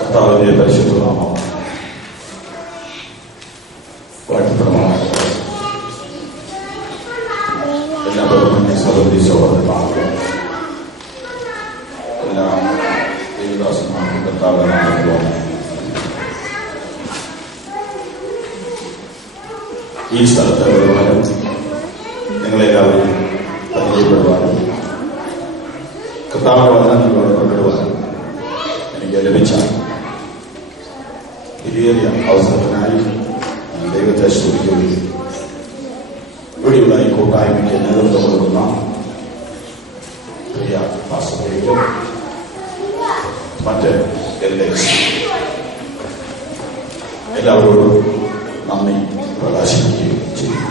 കർത്താവിന്റെ പരിശുദ്ധ നാമം വാഴ്ത്തപ്പെടുമാറാകട്ടെ. എല്ലാ ബഹുമാന്യ സഹോദരി സഹോദരന്മാർക്കും എല്ലാ ദേവദാസന്മാർക്കും കർത്താവിന്റെ നാമത്തിൽ ഈ സ്ഥലത്ത് വരുവാനും നിങ്ങളെല്ലാവരും പരിചയപ്പെടുവാനും കർത്താവിന്റെ വചനങ്ങളോട് പങ്കിടുവാനും എനിക്ക് ലഭിച്ച വലിയ അവസരത്തിനായി ദൈവത്തെ സ്തുതിക്കുകയും ഇവിടെയുള്ള ഈ കൂട്ടായ്മയ്ക്ക് നേതൃത്വം കൊടുക്കുന്ന പ്രിയ പാസ്റ്റർക്കും മറ്റ് എല്ലാവരോടും നന്ദി പ്രകാശിപ്പിക്കുകയും ചെയ്യും.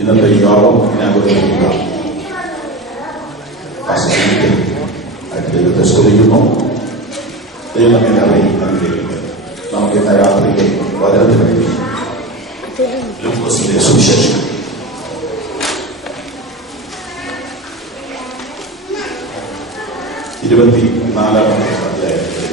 ഇന്നത്തെ ഈ യോഗം ഞാൻ കൊടുക്കുന്ന ദൈവത്തെ സ്തുതിക്കുന്നു. ദൈവം നമ്മെ അറിയിക്കുന്നത് നമുക്ക് ഇന്ന രാത്രിയിൽ വചനത്തിന് വേണ്ടി ലൂക്കോസിന്റെ സുവിശേഷം 24-ാമത്തെ അധ്യായത്തിൽ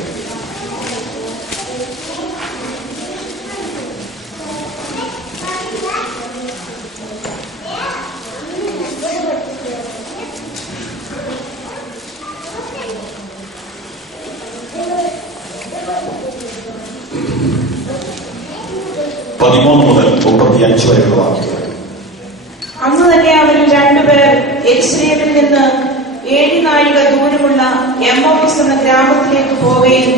മുതൽ 35 വരെയുള്ള വാക്യങ്ങൾ. അന്ന് തന്നെ അവരിൽ രണ്ടുപേർ യെരൂശലേമിൽ നിന്ന് 7 നാഴിക ദൂരമുള്ള എമ്മൗസ് എന്ന ഗ്രാമത്തിലേക്ക് പോവുകയും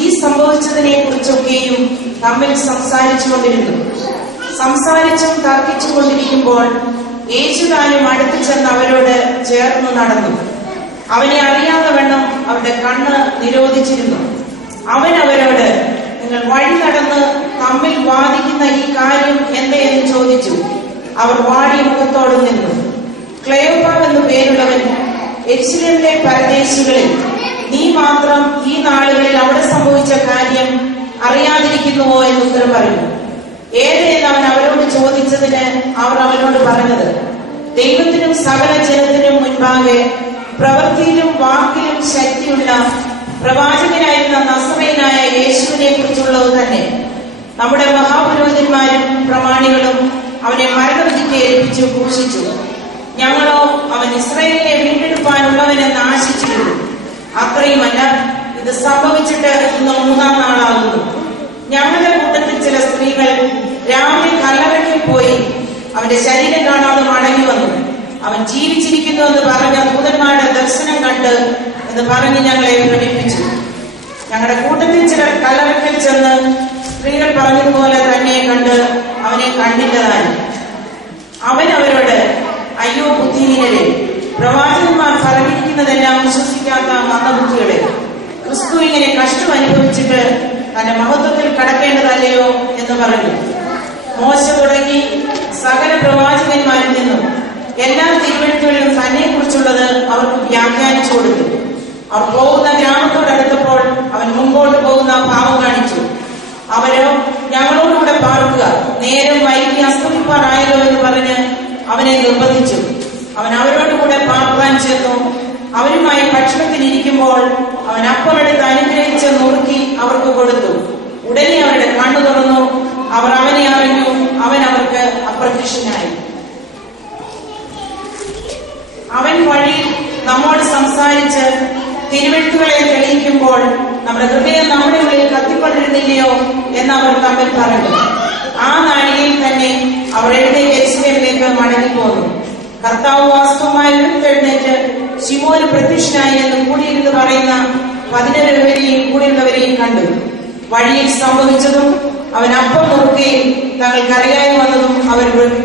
ഈ സംഭവിച്ചതിനെ കുറിച്ചൊക്കെയും തമ്മിൽ സംസാരിച്ചുകൊണ്ടിരുന്നു. സംസാരിച്ചും തർക്കിച്ചും കൊണ്ടിരിക്കുമ്പോൾ യേശുദാനും അടുത്തു ചെന്ന് അവരോട് ചേർന്ന് നടന്നു. അവനെ അറിയാതെ വണ്ണം അവരുടെ കണ്ണ് നിരോധിച്ചിരുന്നു. അവൻ അവരോട്, നിങ്ങൾ വഴി നടന്ന് തമ്മിൽ വാദിക്കുന്ന ഈ കാര്യം എന്തെന്ന് ചോദിച്ചു. അവർ വാടിയ മുഖത്തോട് നിന്നു. ക്ലെയോപ്പ എന്നു പേരുള്ളവൻ യെരൂശലേമിലെ പരദേശികളിൽ, നീ മാത്രം ഈ നാളുകളിൽ അവിടെ സംഭവിച്ച കാര്യം അറിയാതിരിക്കുന്നുവോ എന്ന് ഉത്തരം പറഞ്ഞു. ഏതെന്ന് അവൻ അവരോട് ചോദിച്ചതിന് അവർ അവനോട് പറഞ്ഞത്, ദൈവത്തിനും സകല ജനത്തിനും മുൻപാകെ പ്രവൃത്തിയിലും വാക്കിലും ശക്തിയുള്ള പ്രവാചകനായിരുന്ന നസറേയനായ യേശുവിനെ കുറിച്ചുള്ളത് തന്നെ. നമ്മുടെ മഹാപുരോഹിതന്മാരും പ്രമാണികളും അവനെ മരണവിധിക്ക് ഏൽപ്പിച്ചു ക്രൂശിച്ചു. ഞങ്ങളോ അവൻ ഇസ്രായേലിനെ വീണ്ടെടുപ്പാനുള്ളവനെന്ന് ആശിച്ചിരുന്നു. അത്രയുമല്ല, ഇത് സംഭവിച്ചിട്ട് ഇന്ന് 3-ാം നാളാകുന്നു. ഞങ്ങളുടെ കൂട്ടത്തിൽ ചില സ്ത്രീകൾ രാവിലെ കല്ലറയ്ക്ക് പോയി അവന്റെ ശരീരം കാണാതെ മടങ്ങി വന്നു. അവൻ ജീവിച്ചിരിക്കുന്നു എന്ന് പറഞ്ഞ ദൂതന്മാരുടെ ദർശനം കണ്ട് എന്ന് പറഞ്ഞ് ഞങ്ങളെ ഭ്രമിപ്പിച്ചു. ഞങ്ങളുടെ കൂട്ടത്തിൽ ചിലർ കല്ലറയ്ക്കൽ ചെന്ന് സ്ത്രീകൾ പറഞ്ഞതുപോലെ തന്നെ കണ്ട് അവനെ കണ്ടില്ലതായി. അവൻ അവരോട്, അയ്യോ ബുദ്ധിഹീനരെ, പ്രവാചകന്മാർ പറഞ്ഞിരിക്കുന്നതെല്ലാം വിശ്വസിക്കാത്ത മന്ദബുദ്ധികളെ, ക്രിസ്തു ഇങ്ങനെ കഷ്ടം അനുഭവിച്ചിട്ട് തന്റെ മഹത്വത്തിൽ കടക്കേണ്ടതല്ലയോ എന്ന് പറഞ്ഞു. മോശ തുടങ്ങി സകല പ്രവാചകന്മാരിൽ നിന്നും എല്ലാ തിരുവെഴുത്തുകളിലും തന്നെ കുറിച്ചുള്ളത് അവർക്ക് വ്യാഖ്യാനിച്ചു കൊടുത്തു. അവർ പോകുന്ന ഗ്രാമത്തോടടുത്തപ്പോൾ അവൻ മുമ്പോട്ട് പോകുന്ന ഭാവം കാണിച്ചു. അവരോ, ഞങ്ങളോടുകൂടെ പാർക്കുക, നേരം വൈകി അസ്തമിപ്പാറായല്ലോ എന്ന് പറഞ്ഞ് അവനെ നിർബന്ധിച്ചു. അവൻ അവരോടുകൂടെ പാർക്കാൻ ചെന്നു. അവരുമായി ഭക്ഷണത്തിനിരിക്കുമ്പോൾ അവൻ അപ്പമെടുത്ത് അനുഗ്രഹിച്ച് നുറുക്കി അവർക്ക് കൊടുത്തു. ഉടനെ അവരുടെ കണ്ണു തുറന്നു. അവർ അവനെ അറിഞ്ഞു. അവൻ അവർക്ക് അപ്രത്യക്ഷനായി. അവൻ വഴി നമ്മോട് സംസാരിച്ച് തിരുവെഴുത്തുകളെ തെളിയിക്കുമ്പോൾ നമ്മുടെ ഹൃദയം നമ്മുടെ ഉള്ളിൽ കത്തിക്കൊണ്ടിരുന്നില്ലയോ എന്ന് അവർ തമ്മിൽ പറഞ്ഞു. ആ നാഴികയിൽ തന്നെ അവർ യെരൂശലേമിലേക്ക് മടങ്ങിപ്പോന്നു. കർത്താവ് വാസ്തവമായി ഉയർത്തെഴുന്നേറ്റ് ശിമോന് പ്രത്യക്ഷനായി എന്ന് കൂടിയിരുന്ന് പറയുന്ന 11 പേരെയും കൂടിയുള്ളവരെയും കണ്ടു. വഴിയിൽ സംഭവിച്ചതും അവൻ അപ്പം നുറുക്കുകയും തങ്ങൾക്കറിയായി വന്നതും അവർ പറഞ്ഞു.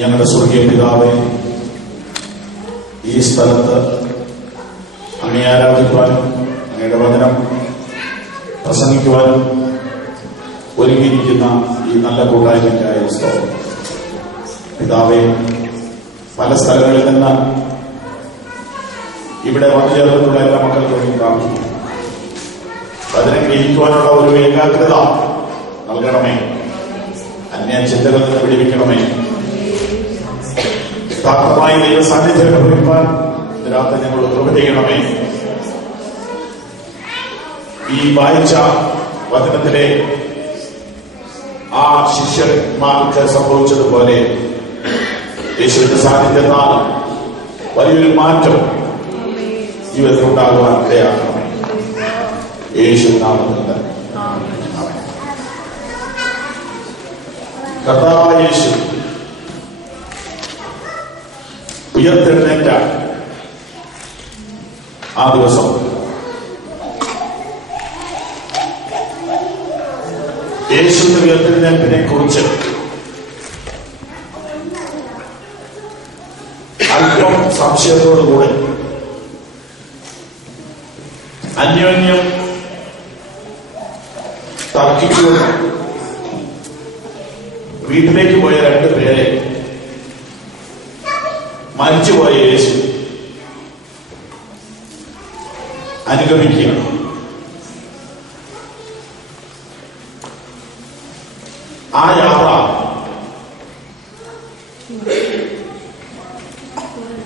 ഞങ്ങളുടെ സ്വർഗീയ പിതാവേ, ഈ സ്ഥലത്ത് അങ്ങയെ ആരാധിക്കുവാനും അങ്ങയുടെ വചനം പ്രസംഗിക്കുവാനും ഒരുങ്ങിയിരിക്കുന്ന ഈ നല്ല കൂട്ടായ്മയ്ക്കായ സ്തോത്രം. പിതാവേ, പല സ്ഥലങ്ങളിൽ നിന്ന് ഇവിടെ വന്നു ചേർന്നിട്ടുള്ള എല്ലാ മക്കൾക്ക് വേണ്ടി പ്രാർത്ഥിക്കുന്നു. വചനം ഗ്രഹിക്കുവാനുള്ള ഒരു ഏകാഗ്രത നൽകണമേ. അന്യ ചിന്തകളിൽ നിന്ന് വിടിവിക്കണമേ. യഥാർത്ഥമായി ദൈവ സാന്നിധ്യം പ്രവർത്തിക്കാൻ ഇന്ന് രാത്രി ഞങ്ങളോട് കൃപ ചെയ്യണമേ. ഈ വായിച്ച വചനത്തിലെ ആ ശിഷ്യന്മാർക്ക് സംഭവിച്ചതുപോലെ യേശുവിന്റെ സാന്നിധ്യത്താൽ വലിയൊരു മാറ്റം ജീവിതത്തിൽ ഉണ്ടാകുവാൻ ഇടയാക്കണമേ. യേശു നാമത്തിൽ തന്നെ. കർത്താവായ യേശു ഉയർത്തെഴുന്നേറ്റ ആ ദിവസം യേശുവിന്റെ ഉയർത്തെഴുന്നേൽപ്പിനെ കുറിച്ച് അല്പം സംശയത്തോടുകൂടെ അന്യോന്യം തർക്കിച്ചുകൊണ്ട് വീട്ടിലേക്ക് പോയ 2 പേരെ മരിച്ചുപോയ യേശു അനുഗമിക്കുകയാണ്. ആ യാത്ര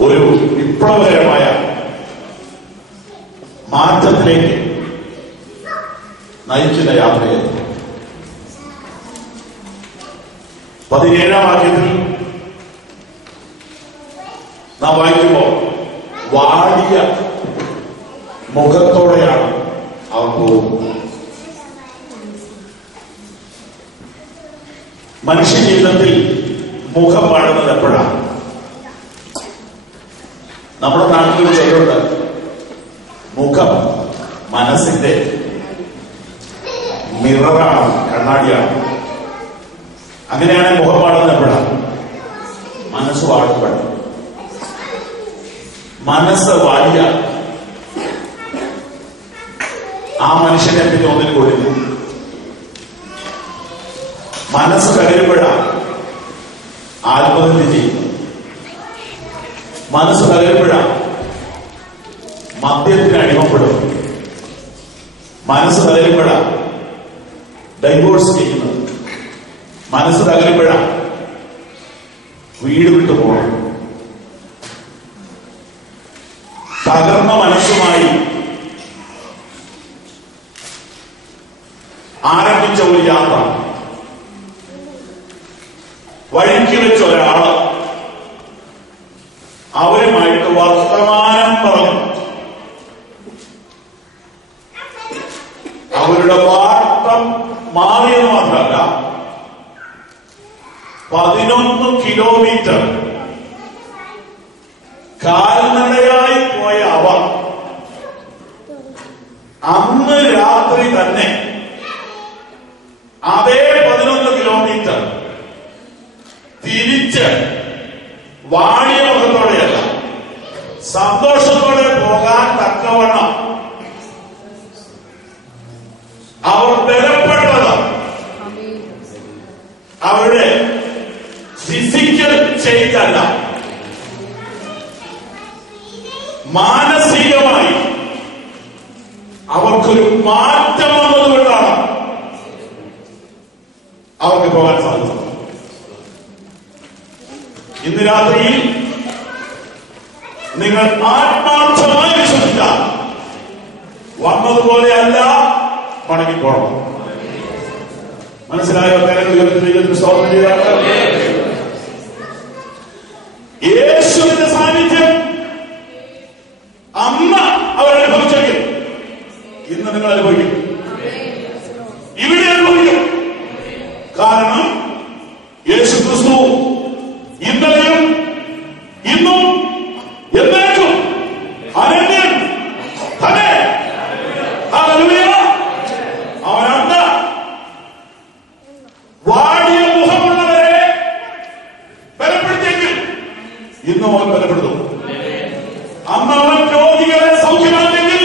ഒരു വിപ്ലവകരമായ മാറ്റത്തിലേക്ക് നയിക്കുന്ന യാത്രയായിരുന്നു. 17-ാം വാക്യത്തിൽ നാം വായിക്കുമ്പോൾ വാടിയ മുഖത്തോടെയാണ് അവർ പോകുന്നത്. മനുഷ്യ ജീവിതത്തിൽ മുഖം വാടുന്നത് എപ്പോഴാണ്? നമ്മുടെ നാട്ടിൽ ചൊല്ലുണ്ട്, മുഖം മനസ്സിന്റെ മിററാണ്, കണ്ണാടിയാണ്. അങ്ങനെയാണ് മുഖം വാടുന്നത് എപ്പോഴാണ്? മനസ്സ് വാടുമ്പോഴാണ്. മനസ്സ് വാടിയ ആ മനുഷ്യനെ പിന്നെ ഒന്നിനും കൊള്ളില്ല. മനസ്സ് തകരുമ്പോഴാണ് ആത്മഹത്യ ചെയ്യുന്നത്. മനസ്സ് തകരുമ്പോഴാണ് മദ്യത്തിന് അടിമപ്പെടും. മനസ്സ് തകരുമ്പോഴാണ് ഡൈവോഴ്സ് ചെയ്യുന്നത്. മനസ്സ് തകരുമ്പോഴാണ് വീട് വിട്ടു പോകണം. തകർന്ന മനസ്സുമായി ആരംഭിച്ച ഒരു യാത്ര വഴിക്ക് വെച്ച ഒരാള് അവരുമായിട്ട് വർത്തമാനം പറഞ്ഞു. അവരുടെ വാട്ടം മാറിയെന്ന് മാത്രമല്ല, 11 കിലോമീറ്റർ കാൽനടയായി പോയ അവർ അന്ന് രാത്രി തന്നെ അതേ 11 കിലോമീറ്റർ തിരിച്ച് വാണിയ മുഖത്തോടെയല്ല, സന്തോഷത്തോടെ പോകാൻ തക്കവണ്ണം അവർ ബലപ്പെട്ടത് അവരുടെ ഫിസിക്കൽ ചേഞ്ച് അല്ല, മാനസികമായി അവർക്കൊരു മാറ്റം വന്നതുകൊണ്ടാണ് അവർക്ക് പോകാൻ സാധിച്ചത്. ഇന്ന് രാത്രിയിൽ നിങ്ങൾ ആത്മാർത്ഥമായി വിശ്വസിച്ചാൽ വന്നതുപോലെയല്ല മടങ്ങിപ്പോണം. മനസ്സിലായോ? യേശുവിന്റെ സാന്നിധ്യം അന്ന് അവരനുഭവിച്ചെങ്കിൽ ഇന്ന് നിങ്ങൾ അനുഭവിക്കും, ഇവിടെ അനുഭവിക്കും. കാരണം യേശു ക്രിസ്തു ഇന്നലെയും ഇന്നും എന്നേക്കും അനന്യൻ തന്നെ. അവനന്ന് വാടിയ മുഖമുള്ളവരെ ബലപ്പെടുത്തിയെങ്കിൽ ഇന്നും അവൻ ബലപ്പെടുത്തും. അന്ന് അവൻ രോഗികളെ സൗഖ്യമാക്കിയെങ്കിൽ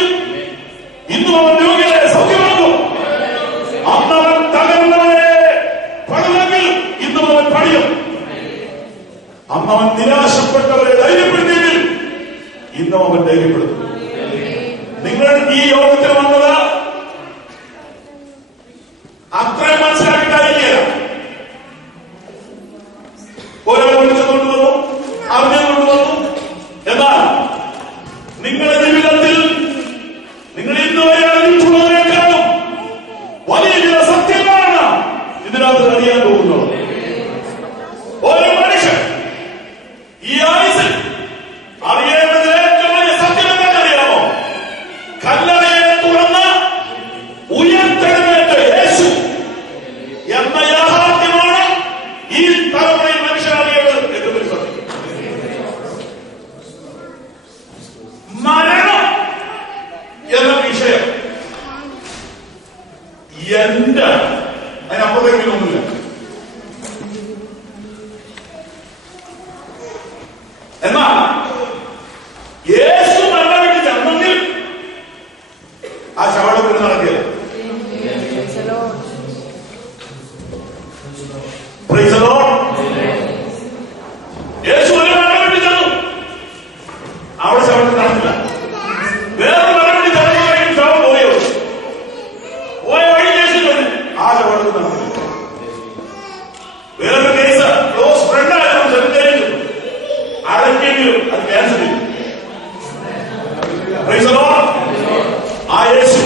ഇന്നും അവൻ രോഗികളെ സൗഖ്യമാക്കും. അന്ന് അവൻ തകർന്നവരെ പണിതെങ്കിൽ ഇന്നും അവൻ പണിയും. അന്ന് അവൻ നിരാശപ്പെട്ടവരെ ധൈര്യപ്പെടുത്തിയെങ്കിൽ ഇന്നും അവൻ ധൈര്യപ്പെടുത്തും. നിങ്ങൾ ഈ യോഗത്തിൽ വന്നത് അത്രയും മനസ്സിലാക്കിയിട്ടായിരിക്കില്ല. ഒരാൾ വിളിച്ചു കൊണ്ടുവന്നു, അറിഞ്ഞു കൊണ്ടുവന്നു. എന്നാൽ നിങ്ങളുടെ ജീവിതത്തിൽ നിങ്ങൾ ഇന്നുവരെ അറിഞ്ഞിട്ടുള്ളതിനേക്കാളും വലിയ ചില സത്യങ്ങളാണ് ഇതിനകത്ത് അറിയാൻ പോകുന്നത്. ഒരു മനുഷ്യൻ ഈ ആയുസിൽ അറിയേണ്ടതിൽ ഏറ്റവും വലിയ സത്യം എന്താണെന്നറിയാമോ? കല്ലറയെ തുറന്ന് ഉയർത്തെഴുന്നേറ്റ യേശു എന്ന യാഥാർത്ഥ്യമാണ് ഈ തലമുറയിൽ മനുഷ്യൻ അറിയേണ്ടത്. ഏറ്റവും വലിയ സത്യം. മരണം എന്ന വിഷയം എന്റെ അതിനപ്പുറത്തേക്കും ഒന്നുമില്ല. എന്നാൽ യേശു മരണപ്പെട്ട് ചെന്നെങ്കിൽ ആ ശവടത്തിൽ നടക്കില്ല. യേശു ഒരു മരണപ്പെട്ട് ചെന്നു, അവിടെ ശവടത്തിൽ നടക്കില്ല. വേറെ മരണപ്പെട്ട് ചെന്നതായിരിക്കും ശവം പോയോ പോയ വഴി യേശു ചെന്നു, ആ ശവടത്തിൽ നടക്കില്ല. വേറൊരു കേസ് ക്ലോസ് ഫ്രണ്ട് ആയിരുന്നു, സെമിത്തേരിയിൽ അടയ്ക്കെങ്കിലും അത് ക്യാൻസൽ ചെയ്തു. ആ യേശു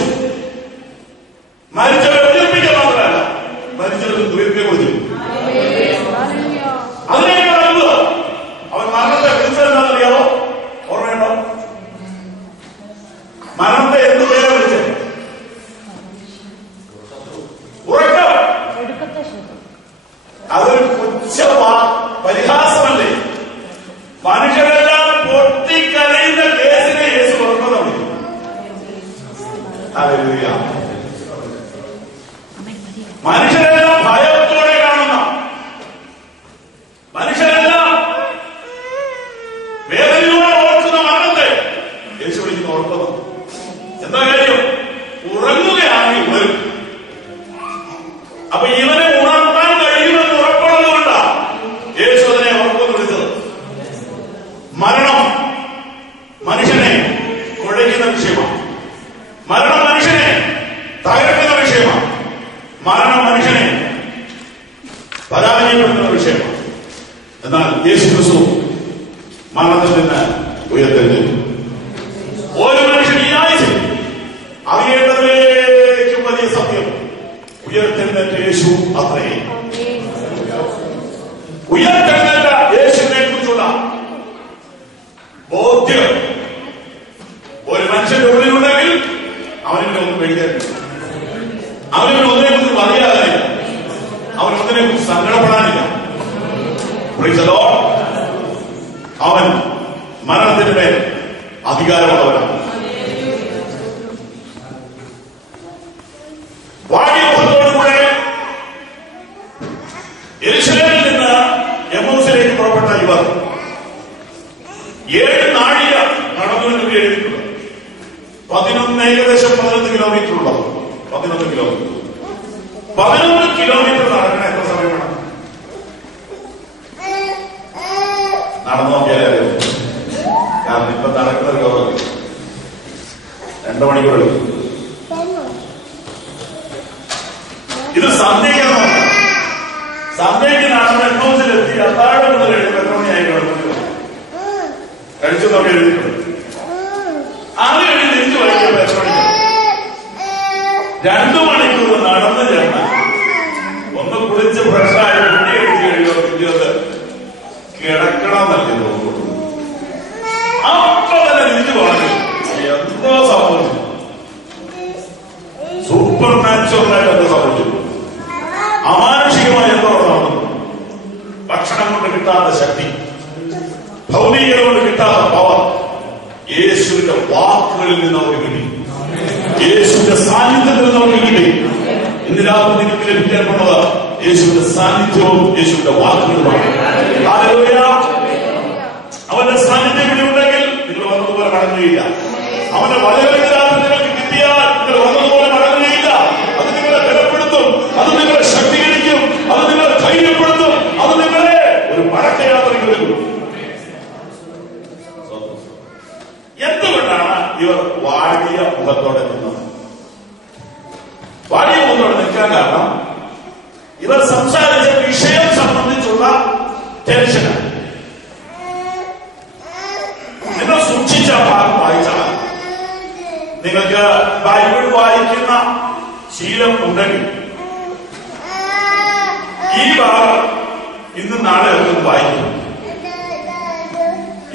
മരിച്ചവരെ ഉയർപ്പിക്കുക മാത്രമല്ല, മരിച്ചവരെ ഉയർപ്പിക്കുക കൊടുത്തു. അതിനേക്കാൾ അത്ഭുതം അവൻ മരണത്തെ വിളിച്ചത് എന്താണെന്നറിയാമോ? ഓർമ്മയുണ്ടോ? മരണത്തെ എന്ത് പേരെ വിളിച്ചത്? ഉറക്കം. അതൊരു പരിഹാസമല്ലേ? മനുഷ്യരെല്ലാം പൊട്ടിക്കരയുന്ന കേസിനെ യേശു ഉറക്കുന്നതാണ്. മനുഷ്യരെല്ലാം ഭയത്തോടെ കാണുന്ന, മനുഷ്യരെല്ലാം വേദനയോടെ ഓർക്കുന്ന മരണത്തെ യേശു വിളിക്കുന്ന ഉറക്കുന്നത്. എന്താ കാര്യം? ഉറങ്ങുകയാണെങ്കിൽ വരും. അപ്പൊ ഇവനെ ഉണർത്താൻ കഴിയുമെന്ന് ഉറപ്പുള്ളതുകൊണ്ടാണ് യേശു അതിനെ ഉറപ്പെന്ന് വിളിച്ചത്. മരണം മനുഷ്യനെ കുഴയ്ക്കുന്ന വിഷയമാണ്. മരണം മനുഷ്യനെ തകർക്കുന്ന വിഷയമാണ്. മരണം മനുഷ്യനെ പരാജയപ്പെടുത്തുന്ന വിഷയമാണ്. എന്നാൽ യേശു ക്രിസ്തു മരണത്തിൽ നിന്ന് ഉയർത്തെഴുന്നേറ്റു. ഓരോ മനുഷ്യൻ ഈ ആയുസ്സിൽ അറിയേണ്ടതിലേക്കും വലിയ സത്യം ഉയർത്തെഴുന്നേറ്റ യേശു അത്രേ. ഉയർത്തെഴുന്നേറ്റ യേശുവിനെ കുറിച്ചുള്ള ബോധ്യം ഒരു മനുഷ്യന്റെ ഉള്ളിലുണ്ടെങ്കിൽ അവനെ ഒന്നും പേടിക്കാനില്ല, അവനെ ഒന്നിനെ കുറിച്ച് പറയാനില്ല, അവൻ ഒന്നിനെ കുറിച്ച് സങ്കടപ്പെടാനില്ല. അവൻ മരണത്തിന്റെ മേൽ അധികാരമുള്ളവനാണ്. വാഗ്യമുഖത്തോടുകൂടെ യെരൂശലേമിൽ നിന്ന് എമ്മൗസിലേക്ക് പുറപ്പെട്ട ഇവർ 7 നാഴിക നടന്നു എന്ന് എഴുതിയിട്ടുണ്ട്. 11 ഏകദേശം 11 കിലോമീറ്റർ ഉള്ളത്. 11 കിലോമീറ്റർ. 11 കിലോമീറ്റർ നടക്കണ എത്ര സമയം വേണം? നടന്നു നോക്കിയാലേ അറിയാം. കാരണം ഇപ്പൊ നടക്കുന്ന ലോകം 2 മണിക്കൂർ എടുക്കും. ഇത് സന്ധ്യയ്ക്കാണ് നോക്കാം. സന്ധ്യയ്ക്ക് നടന്ന് എണ്ണൂസിലെത്തി അത്താഴം മുതൽ എത്ര മണിയായി കഴിച്ചു നോക്കി എഴുതിയിട്ടുണ്ട്. ആദ്യം എഴുതി തിരിച്ചു വൈകിട്ട് എത്ര മണിക്കാണ്? 2 മണിക്കൂർ നടന്ന് ചേർന്ന് ഒന്ന് കുളിച്ച് ഫ്രഷായി കുട്ടി എഴുതി കഴിയുന്നത് കിടക്കണം നൽകുന്നു. അപ്പൊ തന്നെ തിരിച്ചു പറഞ്ഞു. എന്തോ സംഭവിച്ചു? സൂപ്പർ നാച്ചുറലായിട്ട് എന്തോ സംഭവിച്ചു? അമാനുഷികമായി എന്തോ നടന്നു. ഭക്ഷണം കൊണ്ട് കിട്ടാത്ത ശക്തി, ഭൗതികത കൊണ്ട് കിട്ടാത്ത പവർ യേശുവിന്റെ വാക്കുകളിൽ നിന്ന് അവർക്ക് കിട്ടി. യേശുവിന്റെ സാന്നിധ്യത്തിൽ നിന്ന് അവർക്ക് കിട്ടി. ഇന്ന് രാത്രി നിങ്ങൾക്ക് ലഭിക്കാൻ പോണത് യേശുവിന്റെ സാന്നിധ്യവും യേശുവിന്റെ വാക്കുകളുമാണ്. അവന്റെ സാന്നിധ്യം ഇവിടെ ഉണ്ടെങ്കിൽ നിങ്ങൾ വന്നതുപോലെ മടങ്ങുകയില്ല. അവന്റെ വചനങ്ങൾക്ക് നിങ്ങൾക്ക് കിട്ടിയാൽ നിങ്ങൾ വന്നതുപോലെ മടങ്ങുകയില്ല. അത് നിങ്ങളെ ബലപ്പെടുത്തും, അത് നിങ്ങളെ ശക്തീകരിക്കും, അത് നിങ്ങളെ ധൈര്യപ്പെടുത്തും, അത് നിങ്ങളെ ഒരു മടക്കയാത്രയ്ക്ക് വരും. എന്തുകൊണ്ടാണ് ഇവർ വാടിയ മുഖത്തോടെ നിന്നത്? വാടിയ മുഖത്തോടെ നിൽക്കാൻ കാരണം ഇവർ സംസാരിച്ച വിഷയം സംബന്ധിച്ചുള്ള ടെൻഷനാണ്. നിങ്ങൾ സൂക്ഷിച്ച ഭാഗം വായിച്ച നിങ്ങൾക്ക് ബൈബിൾ വായിക്കുന്ന ശീലം ഉണ്ടെങ്കിൽ ഈ ഭാഗം ഇന്ന് നാളെ ഒന്ന് വായിക്കും.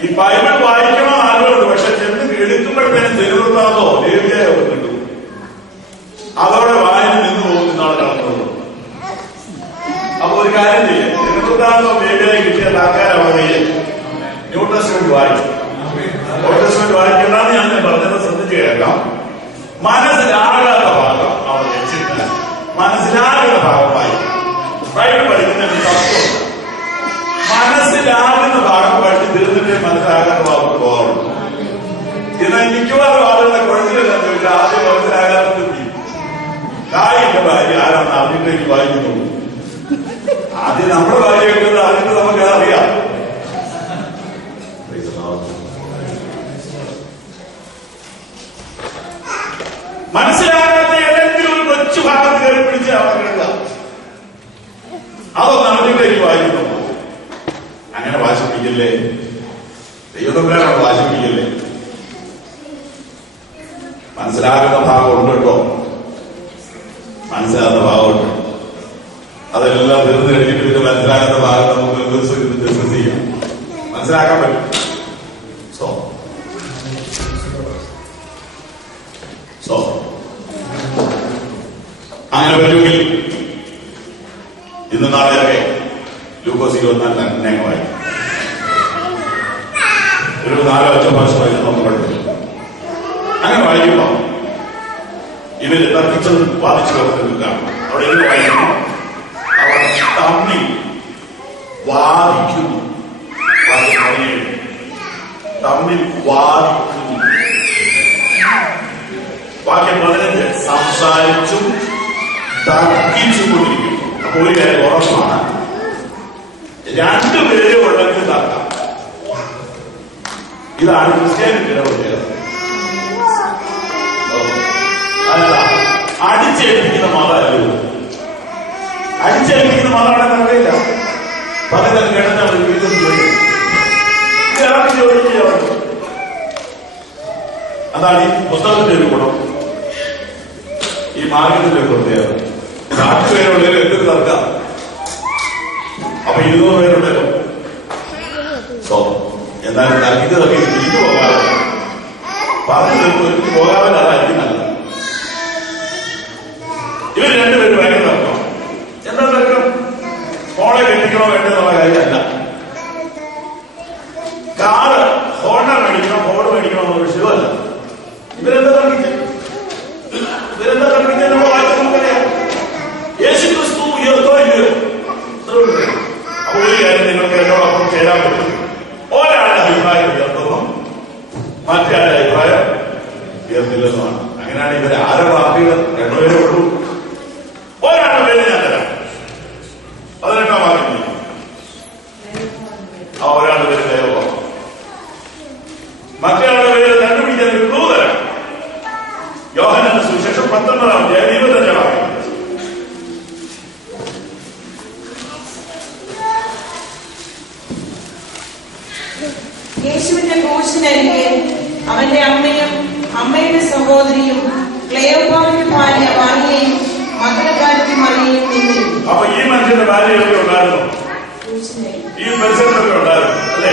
ഈ ബൈബിൾ വായിക്കണം ആഗ്രഹമുണ്ട്, പക്ഷെ ചെന്ന് എടുക്കുമ്പോഴത്തേനും തിരുവൃത്താന്തോ ലേവ്യായോ കിട്ടും. അതോടെ വായന നിന്ന് പോകും നാളെ നടത്തുള്ളൂ. അപ്പൊ ഒരു കാര്യം ചെയ്യാം, തിരുവൃത്താന്തോ ലേവ്യായോ കിട്ടിയാൽ ആൾക്കാരെ ന്യൂ ടെസ്റ്റ്മെന്റ് വായിക്കും. ഓൾഡ് ടെസ്റ്റ്മെന്റ് വായിക്കണമെന്ന് ഞാൻ പറഞ്ഞത് ശ്രദ്ധിച്ച് കേൾക്കാം. മനസ്സിലാകാത്ത ഭാഗം അവർ വെച്ചിട്ട് മനസ്സിലാകുന്ന ഭാഗം വായിക്കും. ബൈബിൾ പഠിക്കുന്നതിന് തത്വം മനസ്സിലാകുന്ന ഭാഗം പഠിച്ച് തീർന്നിട്ട് മനസ്സിലാകാത്ത ഭാഗം പോകാറുണ്ട്. എന്നാൽ മിക്കവാറും ആളുകളുടെ കുഴപ്പമില്ലെന്ന് ചോദിച്ചാൽ ആദ്യം മനസ്സിലാകാത്ത കായിക ഭാര്യ ആരാണ് അറിഞ്ഞിട്ടേക്ക് വായിക്കുന്നുള്ളൂ. ആദ്യം നമ്മുടെ ഭാര്യയൊക്കെ അറിഞ്ഞിട്ട് നമുക്ക് അറിയാം. മനസ്സിലാകാത്ത ഏതെങ്കിലും ഒരു കൊച്ചു ഭാഗത്ത് കയറി പിടിച്ച് അവിടെ കിടക്കുക, അതൊന്ന് അറിഞ്ഞിട്ടേക്ക് വായിക്കുന്നു. അങ്ങനെ വാശിപ്പിക്കല്ലേ, ദൈവത്തിനോട് വാശിപ്പിക്കല്ലേ. മനസ്സിലാകുന്ന ഭാഗമുണ്ട് കേട്ടോ, മനസ്സിലാകുന്ന ഭാഗമുണ്ട്. അതെല്ലാം തീർന്നു കഴിഞ്ഞിട്ട് ഇത് മനസ്സിലാകുന്ന ഭാഗം നമുക്ക് ഡിസ്കസ് ചെയ്യാം. മനസ്സിലാക്കാൻ പറ്റും. അങ്ങനെ പറ്റുമെങ്കിൽ ഇന്ന് നാളെയൊക്കെ ലൂക്കോസ് 24 തന്നെ വായിക്കും. ഒരു 4-5 വർഷം വായിച്ച് നമുക്ക് പഠിപ്പിച്ചു. അങ്ങനെ വായിക്കുമ്പോ ഇവര് തർക്കിച്ചത് ബാധിച്ചു കാണും. അവിടെ ഇങ്ങനെ വായിക്കുമ്പോ അവർ തമ്മിൽ വാദിക്കുന്നു. തമ്മിൽ വാദിക്കുന്നു. വാക്യം 15 സംസാരിച്ചും തർക്കിച്ചുകൊണ്ടിരിക്കും. അപ്പൊ ഒരു കാര്യം ഉറപ്പാണ്, രണ്ടുപേരെ ഉണ്ടെങ്കിൽ തർക്കം. ഇതാണ് ക്രിസ്ത്യാനിറ്റിയുടെ പ്രത്യേകത. അതല്ല, അടിച്ചേൽപ്പിക്കുന്ന മതമല്ല. അടിച്ചേൽപ്പിക്കുന്ന മതമാണെന്ന് അറിയില്ല. പലതരം കേട്ടാൽ വീണ്ടും ജോലിക്കും. അതാണ് ഈ പുസ്തകത്തിന്റെ ഒരു ഗുണം, ഈ മാർഗത്തിന്റെ ഒരു പ്രത്യേകത. 4 പേരുള്ളവരും എന്തൊരു തർക്കാം. അപ്പൊ 200 പേരുണ്ടല്ലോ. എന്നാലും തർക്കിച്ച് തർക്കി തിരിഞ്ഞു പോകാതെ പറഞ്ഞു തീർത്ത് പോകാതെ അതായിരിക്കും നല്ലത്. ഇവർ രണ്ടുപേരും ഭയങ്കര തർക്കം. എന്താ തർക്കം? ഫോണെ കെട്ടിക്കണോ വേണ്ടെന്നുള്ള കാര്യമല്ല. കാറ് ഹോണ്ട മേടിക്കണോ ഫോൺ മേടിക്കണോ എന്നുള്ള വിഷയമല്ല. ഇവരെന്താ തർക്കിച്ചത്? നമ്മൾ വായിച്ചാൽ നമുക്കറിയാം. യേശു ക്രിസ്തു ഉയർത്തോ ഇല്ലയോ? അപ്പൊ ഒരു കാര്യം നിങ്ങൾക്ക് എന്നോടൊപ്പം ചേരാൻ പറ്റും. ഒരാളുടെ അഭിപ്രായം ഉയർത്തുന്നു, മറ്റേ ആളുടെ അഭിപ്രായം ഉയർത്തില്ലെന്നുമാണ്. അങ്ങനെയാണ് ഇവര് ആരെ പാർട്ടികൾ 2 പേരേ ഉള്ളൂ. ഒരാളുടെ പേര് ഞാൻ തരാം. 18-ാം വാക്യം. ആ ഒരാളുടെ പേര് ദൈവം, മറ്റേ ആളുടെ പേര് കണ്ടുപിടിക്കാൻ ഒരു ക്ലൂ തരാം. യോഹന്നാന്റെ സുവിശേഷം 19-ാം അധ്യായം 25-ാം വാക്യം. യേശുവിന്റെ ക്രൂശിനരികെ അവന്റെ അമ്മയും അമ്മയുടെ സഹോദരിയും ക്ലെയോപ്പാവിന്റെ ഭാര്യ വാനിയയും മകളക്കാരത്തി മറിയയും നിന്നിരുന്നു. അപ്പൊ ഈ മനുഷ്യന്റെ ഭാര്യ എവിടെ ഉണ്ടായിരുന്നു? ഈ പരിസരത്തൊക്കെ ഉണ്ടായിരുന്നു അല്ലേ?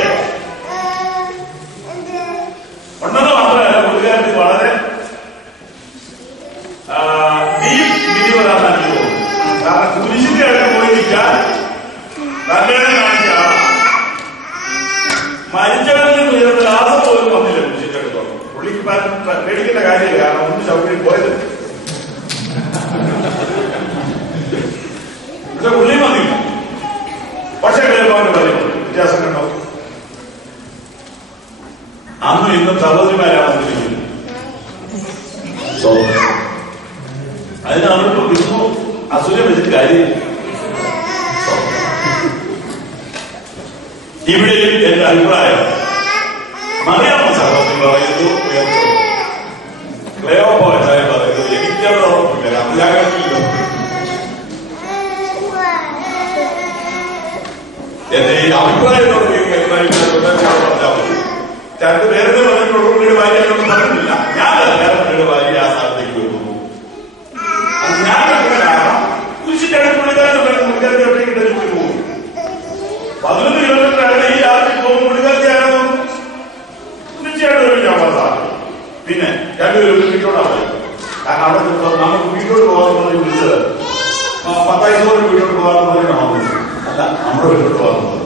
ഉണ്ടെന്ന് മാത്രമല്ല, പുള്ളിക്കാരത്തി വളരെ ഡീപ് ബിലീവറാണ് എനിക്ക് തോന്നുന്നു. കാരണം കുരിശിന്റെ അടുത്ത് പോയി നിൽക്കാൻ തന്നെ കാണിച്ച ആളാണ്. മരിച്ചവരിൽ നിന്ന് ഉയർന്ന ലാഭം പോലും വന്നില്ല കുരിശിന്റെ അടുത്തോളം. പുള്ളിക്ക് പേടിക്കേണ്ട കാര്യമില്ല, കാരണം ഒന്ന് ചവിട്ടി പോയത്. പക്ഷെ പുള്ളി വന്നില്ല. പക്ഷെ ക്ലെയോപ്പാവിന്റെ കാര്യമുണ്ട്. വ്യത്യാസം കണ്ടോ? അന്നും ഇന്നും സഹോദരിമാരാണ് വന്നിരിക്കുന്നത്. അതിന് അവർക്ക് വിഷ്ണു അസൂയ വെച്ചിട്ട് കാര്യം. ഇവിടെയും എന്റെ അഭിപ്രായം, മറിയാമ്മ സഹോദരി പറയുന്നു ഉയർത്തും, ക്ലെയോപ്പാ പറയുന്നു എനിക്കവിടെ ഉറപ്പില്ല, അഭിലാകത്തില്ല. എന്റെ ഈ അഭിപ്രായത്തോട് പറഞ്ഞാൽ മതി. 2 പേരുടെ പറഞ്ഞിട്ടുള്ള ഭാര്യ പറഞ്ഞിട്ടില്ല. ഞാൻ പിന്നെ രണ്ടുപേരും വീട്ടിലോട്ടാണ് പോയത്. കാരണം അവിടെ നമുക്ക് വീട്ടിലോട്ട് പോകാൻ പറഞ്ഞ് വിളിച്ചത് 10,000 വീട്ടിലോട്ട് പോകാൻ പറഞ്ഞാണ്. അല്ല, നമ്മുടെ വീട്ടിലോട്ട് പോകുന്നത്.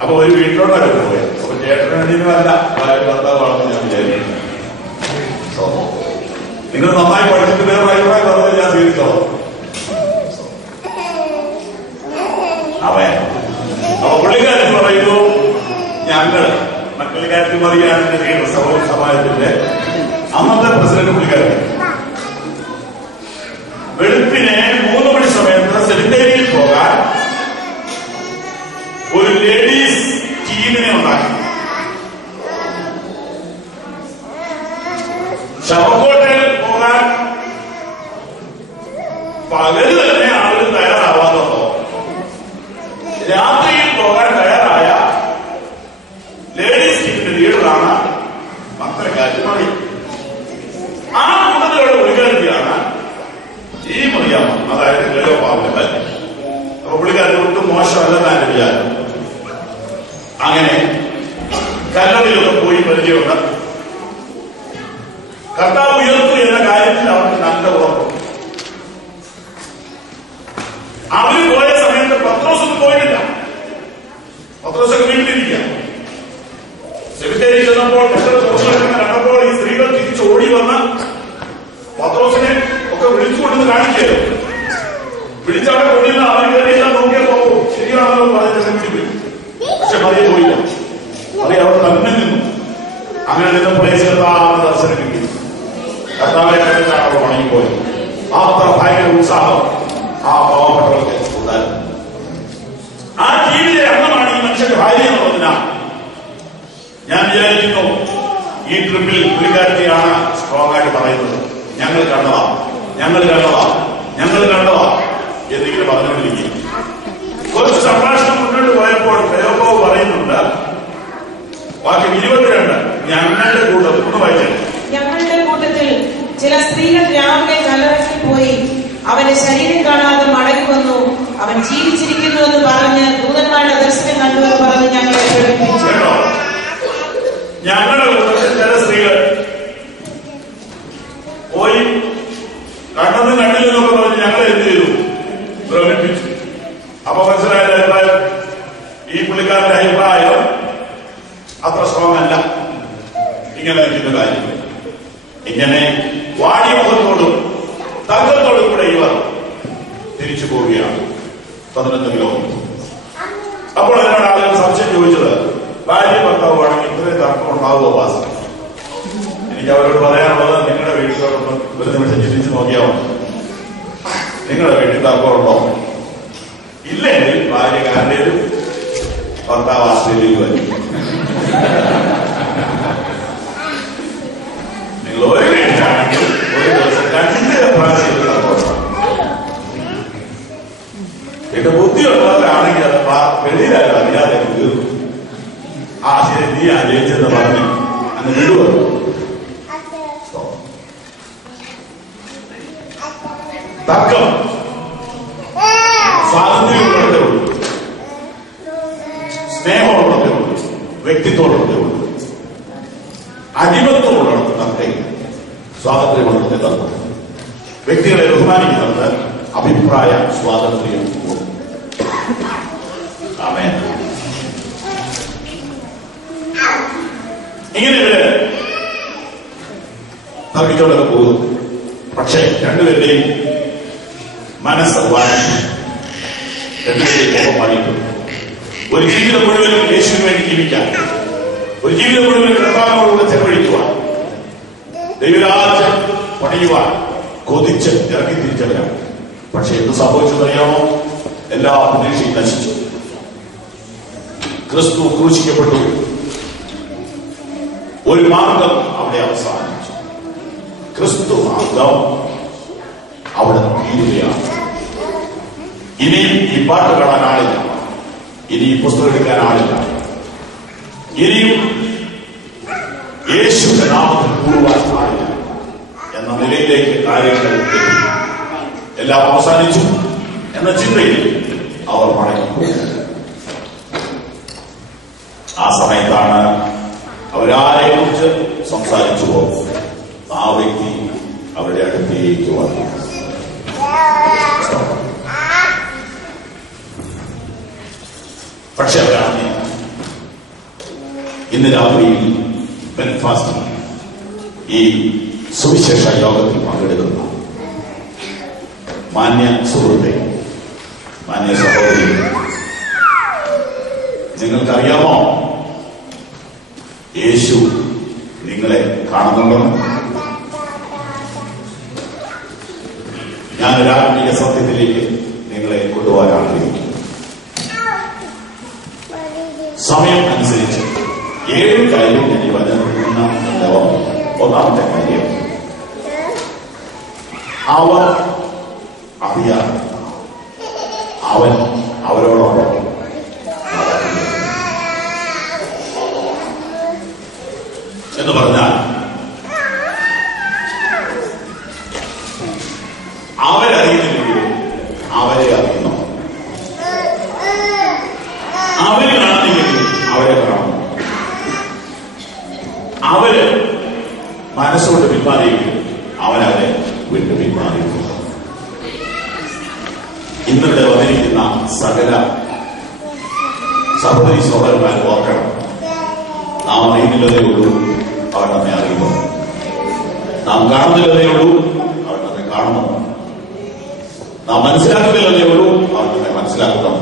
അപ്പൊ ഒരു വീട്ടിലോട്ടാണ് പോയത്. അപ്പൊ ചേട്ടന് വേണ്ടിയുമല്ല ഭർത്താവാണെന്ന് ഞാൻ വിചാരിക്കുന്നു. നിങ്ങൾ നന്നായി പഠിച്ചിട്ട് വേറെ അഭിപ്രായം പറഞ്ഞത് ഞാൻ സ്വീകരിച്ചോ. അപ്പൊ പുള്ളിക്കാരൻ പറയുന്നു, ഞങ്ങള് പുള്ളിക്കാരത്തി മറിയാണ് സമാജത്തിന്റെ അന്നത്തെ പ്രസിഡന്റ്. പുള്ളിക്കാരൻ വെളുപ്പിനെ 3 മണി സമയത്ത് സെമിത്തേരിയിൽ പോകാൻ ഒരു ലേഡീസ് ടീമിനെ ഉണ്ടാക്കി. ശവക്കോട്ടയിൽ പോകാൻ പകല് തന്നെ ആളുകൾ തയ്യാറാവാത്തോ, രാത്രിയിൽ പോകാൻ തയ്യാറായ ലേഡീസ് ടീമിന്റെ ലീഡറാണ് മക്കളെക്കാരി മറി. ആ കൂട്ടത്തിലുള്ള പുള്ളിക്കാരത്തിയാണ് ഈ മറിയാമ്മ, അതായത് ക്ലെയോപാവിന്റെ കാര്യം. അപ്പൊ പുള്ളിക്കാരൻ ഒട്ടും മോശമല്ലെന്ന് എന്റെ വിചാരം. അങ്ങനെ കല്ലറയിലൊക്കെ പോയി പരിചയമുണ്ട്. കർത്താവ് ഉയർത്തു എന്ന കാര്യത്തിൽ അവർക്ക് നല്ല ഉറപ്പുണ്ട്. അവര് പോയ സമയത്ത് പത്രോസൊന്നും പോയിട്ടില്ല. പത്രോസൊക്കെ വീട്ടിലിരിക്കുക. സെമിത്തേരി ചെന്നപ്പോൾ കണ്ടപ്പോൾ ഈ സ്ത്രീകൾ തിരിച്ചോടി വന്ന് പത്രോസിനെ ഒക്കെ വിളിച്ചുകൊണ്ടെന്ന് കാണിക്കുകയായിരുന്നു. വിളിച്ചവിടെ കൊണ്ടില്ല. അവർ കയറിയെല്ലാം നോക്കിയപ്പോ ശരിയാണല്ലോ പറഞ്ഞ പിടിപ്പിക്കും. പക്ഷെ മറിയ പോയില്ല. മറിയ അവിടെ തന്നെ നിന്നു. അങ്ങനെ നിന്ന് പ്രേക്ഷിതാവിന് ദർശനം കിട്ടി. കർത്താവിനെ കണ്ടിട്ടാണ് അവർ വണങ്ങിപ്പോയത്. അത്ര ഭയങ്കര ഉത്സാഹം ആ പാവപ്പെട്ടവർക്ക് ഉണ്ടായിരുന്നു. ആ ജീവിത അംഗമാണ് ഈ മനുഷ്യന്റെ ഭാര്യ എന്നുള്ളതിനാൽ ഞാൻ വിചാരിക്കുന്നു ഈ ട്രിപ്പിൽ പുള്ളിക്കാരത്തെയാണ് സ്ട്രോങ് ആയിട്ട് പറയുന്നത്. ഞങ്ങൾ കണ്ടതാ എന്നിങ്ങനെ പറഞ്ഞുകൊണ്ടിരിക്കും. കുറച്ച് സംഭാഷണം മുന്നോട്ട് പോയപ്പോൾ ക്ലെയോപ്പാവ് പറയുന്നുണ്ട്, വാക്യം 22, ഞങ്ങളുടെ കൂട്ടത്തിൽ ഒന്ന് വായിച്ചത്. ഞങ്ങളുടെ കൂട്ടത്തിൽ ചില സ്ത്രീകൾ രാവിലെ കല്ലറയ്ക്ക് പോയി അവന്റെ ശരീരം കാണാതെ മടങ്ങി വന്നു. അവൻ ജീവിച്ചിരിക്കുന്നു എന്ന് പറഞ്ഞ് ദൂതന്മാരുടെ ദർശനം കണ്ടുവെന്ന് പറഞ്ഞ് ഞങ്ങളെ പ്രേരിപ്പിച്ചു. ഞങ്ങളുടെ കൂട്ടത്തിൽ ചില സ്ത്രീകൾ പോയി കണ്ടെന്ന് കണ്ടില്ലെന്നൊക്കെ പറഞ്ഞ് ഞങ്ങളെ എന്ത് ചെയ്തു? പ്രേരിപ്പിച്ചു. അപ്പൊ മനസ്സിലായ അഭിപ്രായം, ഈ പുള്ളിക്കാരന്റെ അഭിപ്രായം അത്ര സ്ട്രോങ് അല്ല. ഇങ്ങനെ നിൽക്കുന്ന കാര്യം, ഇങ്ങനെ വാണിമുഖത്തോടും തർക്കത്തോടും കൂടെ ഇവർ തിരിച്ചു പോവുകയാണ് 15 കിലോമീറ്റർ. അപ്പോൾ എന്നോട് ആളുകൾ സംശയം ചോദിച്ചത്, ഭാര്യ ഭർത്താവുകയാണെങ്കിൽ ഇത്രയും തർക്കം ഉണ്ടാവുമോ വാസം? എനിക്ക് അവരോട് പറയാനുള്ളത്, നിങ്ങളുടെ വീട്ടിലോടൊപ്പം ഒരു നിമിഷം ചിന്തിച്ച് നോക്കിയാൽ മതി. നിങ്ങളുടെ വീട്ടിൽ തർക്കമുണ്ടോ? ഇല്ലെങ്കിൽ ഭാര്യ കാരൻ്റെയും ഭർത്താവ് ആസ്ട്രേലിയയിൽ വരും. നിങ്ങൾ ഒരു വീട്ടിലാണെങ്കിൽ ഒരു ദിവസം 2 പ്രാവശ്യം തർക്കമുണ്ടാവും. എന്റെ ബുദ്ധിയുള്ളവരാണെങ്കിൽ അത് വെളിയിലായാലും അറിയാതെ തീർന്നു. ആ ശരി, നീ ആ ജയിച്ചെന്ന് പറഞ്ഞു അങ്ങ് വിടുവോ? തർക്കം സ്വാതന്ത്ര്യമുള്ളതേ ഉള്ളൂ, സ്നേഹമുള്ളതേ ഉള്ളൂ, വ്യക്തിത്വമുള്ളതേ ഉള്ളൂ. അടിമത്വമുള്ളത് തർക്കമില്ല, സ്വാതന്ത്ര്യമുള്ളത് തർക്കം. വ്യക്തികളെ ബഹുമാനിക്കുന്നത് അഭിപ്രായ സ്വാതന്ത്ര്യം. ആമേൻ. ഇങ്ങനെ ഇവര് തർക്കിച്ചോടൊക്കെ പോകും. പക്ഷേ രണ്ടുപേരുടെയും മനസ്സ് വാങ്ങിക്കും, രണ്ടുപേരുടെയും കോപം വാങ്ങിക്കും. ഒരു ജീവിതം മുഴുവനും യേശുവിന് വേണ്ടി ജീവിക്കാൻ, ഒരു ജീവിതം മുഴുവനും കർത്താവിനോടുകൂടെ ചെലവഴിക്കുവാൻ, ദൈവരാജ്യം പണിയുവാൻ കൊതിച്ച് ഇറങ്ങി തിരിച്ചവരാണ്. പക്ഷെ എന്ത് സംഭവിച്ചതറിയാമോ? എല്ലാ പ്രതീക്ഷയും നശിച്ചു. ക്രിസ്തു ക്രൂശിക്കപ്പെട്ടു. ഒരു മാർഗം അവിടെ അവസാനിച്ചു. ക്രിസ്തു മാർഗം അവിടെ തീരുകയാണ്. ഇനിയും ഈ പാട്ട് കാണാൻ ആളില്ല, ഇനി ഈ പുസ്തകം എടുക്കാൻ ആളില്ല, ഇനിയും യേശുവിന്റെ നാമത്തിൽ കൂടുവാൻ ആളില്ല എന്ന നിലയിലേക്ക് കാര്യങ്ങൾ എത്തി. എല്ലാം അവസാനിച്ചു എന്ന ചിന്തയിൽ അവർ മടങ്ങി. ആ സമയത്താണ് അവരാരെ കുറിച്ച് സംസാരിച്ചുവോ ഇന്ന് രാത്രിയിൽ പെൻഫാസ്റ്റ് ഈ സുവിശേഷ യോഗത്തിൽ പങ്കെടുക്കുന്ന മാന്യ സുഹൃത്തെ, മാന്യ സഹോദരി, നിങ്ങൾക്കറിയാമോ യേശു നിങ്ങളെ കാണുന്നുണ്ടെന്ന്? ഞാനൊരു ആത്മീയ സത്യത്തിലേക്ക് നിങ്ങളെ കൊണ്ടുപോകാൻ ആഗ്രഹിക്കുന്നു. സമയം അനുസരിച്ച് 7 കാര്യം ഞാൻ ഈ വചനത്തിൽ നിന്ന് ഒന്നാമത്തെ കാര്യം, അവർ അറിയാം അവൻ അവരോടൊപ്പം എന്ന് പറഞ്ഞാൽ അവരറിയുന്നില്ലെങ്കിലും അവരെ അറിയുന്നു, അവര് കാണുന്നില്ലെങ്കിലും അവരെ കാണുന്നു, അവര് മനസ്സുകൊണ്ട് പിന്മാറിയെങ്കിലും അവനവരെ വിട്ടു പിന്മാറിയിരിക്കുന്നു. ഇന്നിവിടെ വന്നിരിക്കുന്ന സകല സഹോദരി സഹോദരന്മാർ ഓർക്കണം, നാം അറിയുന്നില്ലതേ ഉള്ളൂ അവൻ നമ്മെ അറിയുന്നു, നാം കാണുന്നില്ലതേ ഉള്ളൂ അവൻ നമ്മെ കാണുന്നു, നാം മനസ്സിലാക്കുന്നില്ലതേ ഉള്ളൂ അവൻ നമ്മെ മനസ്സിലാക്കുന്നു,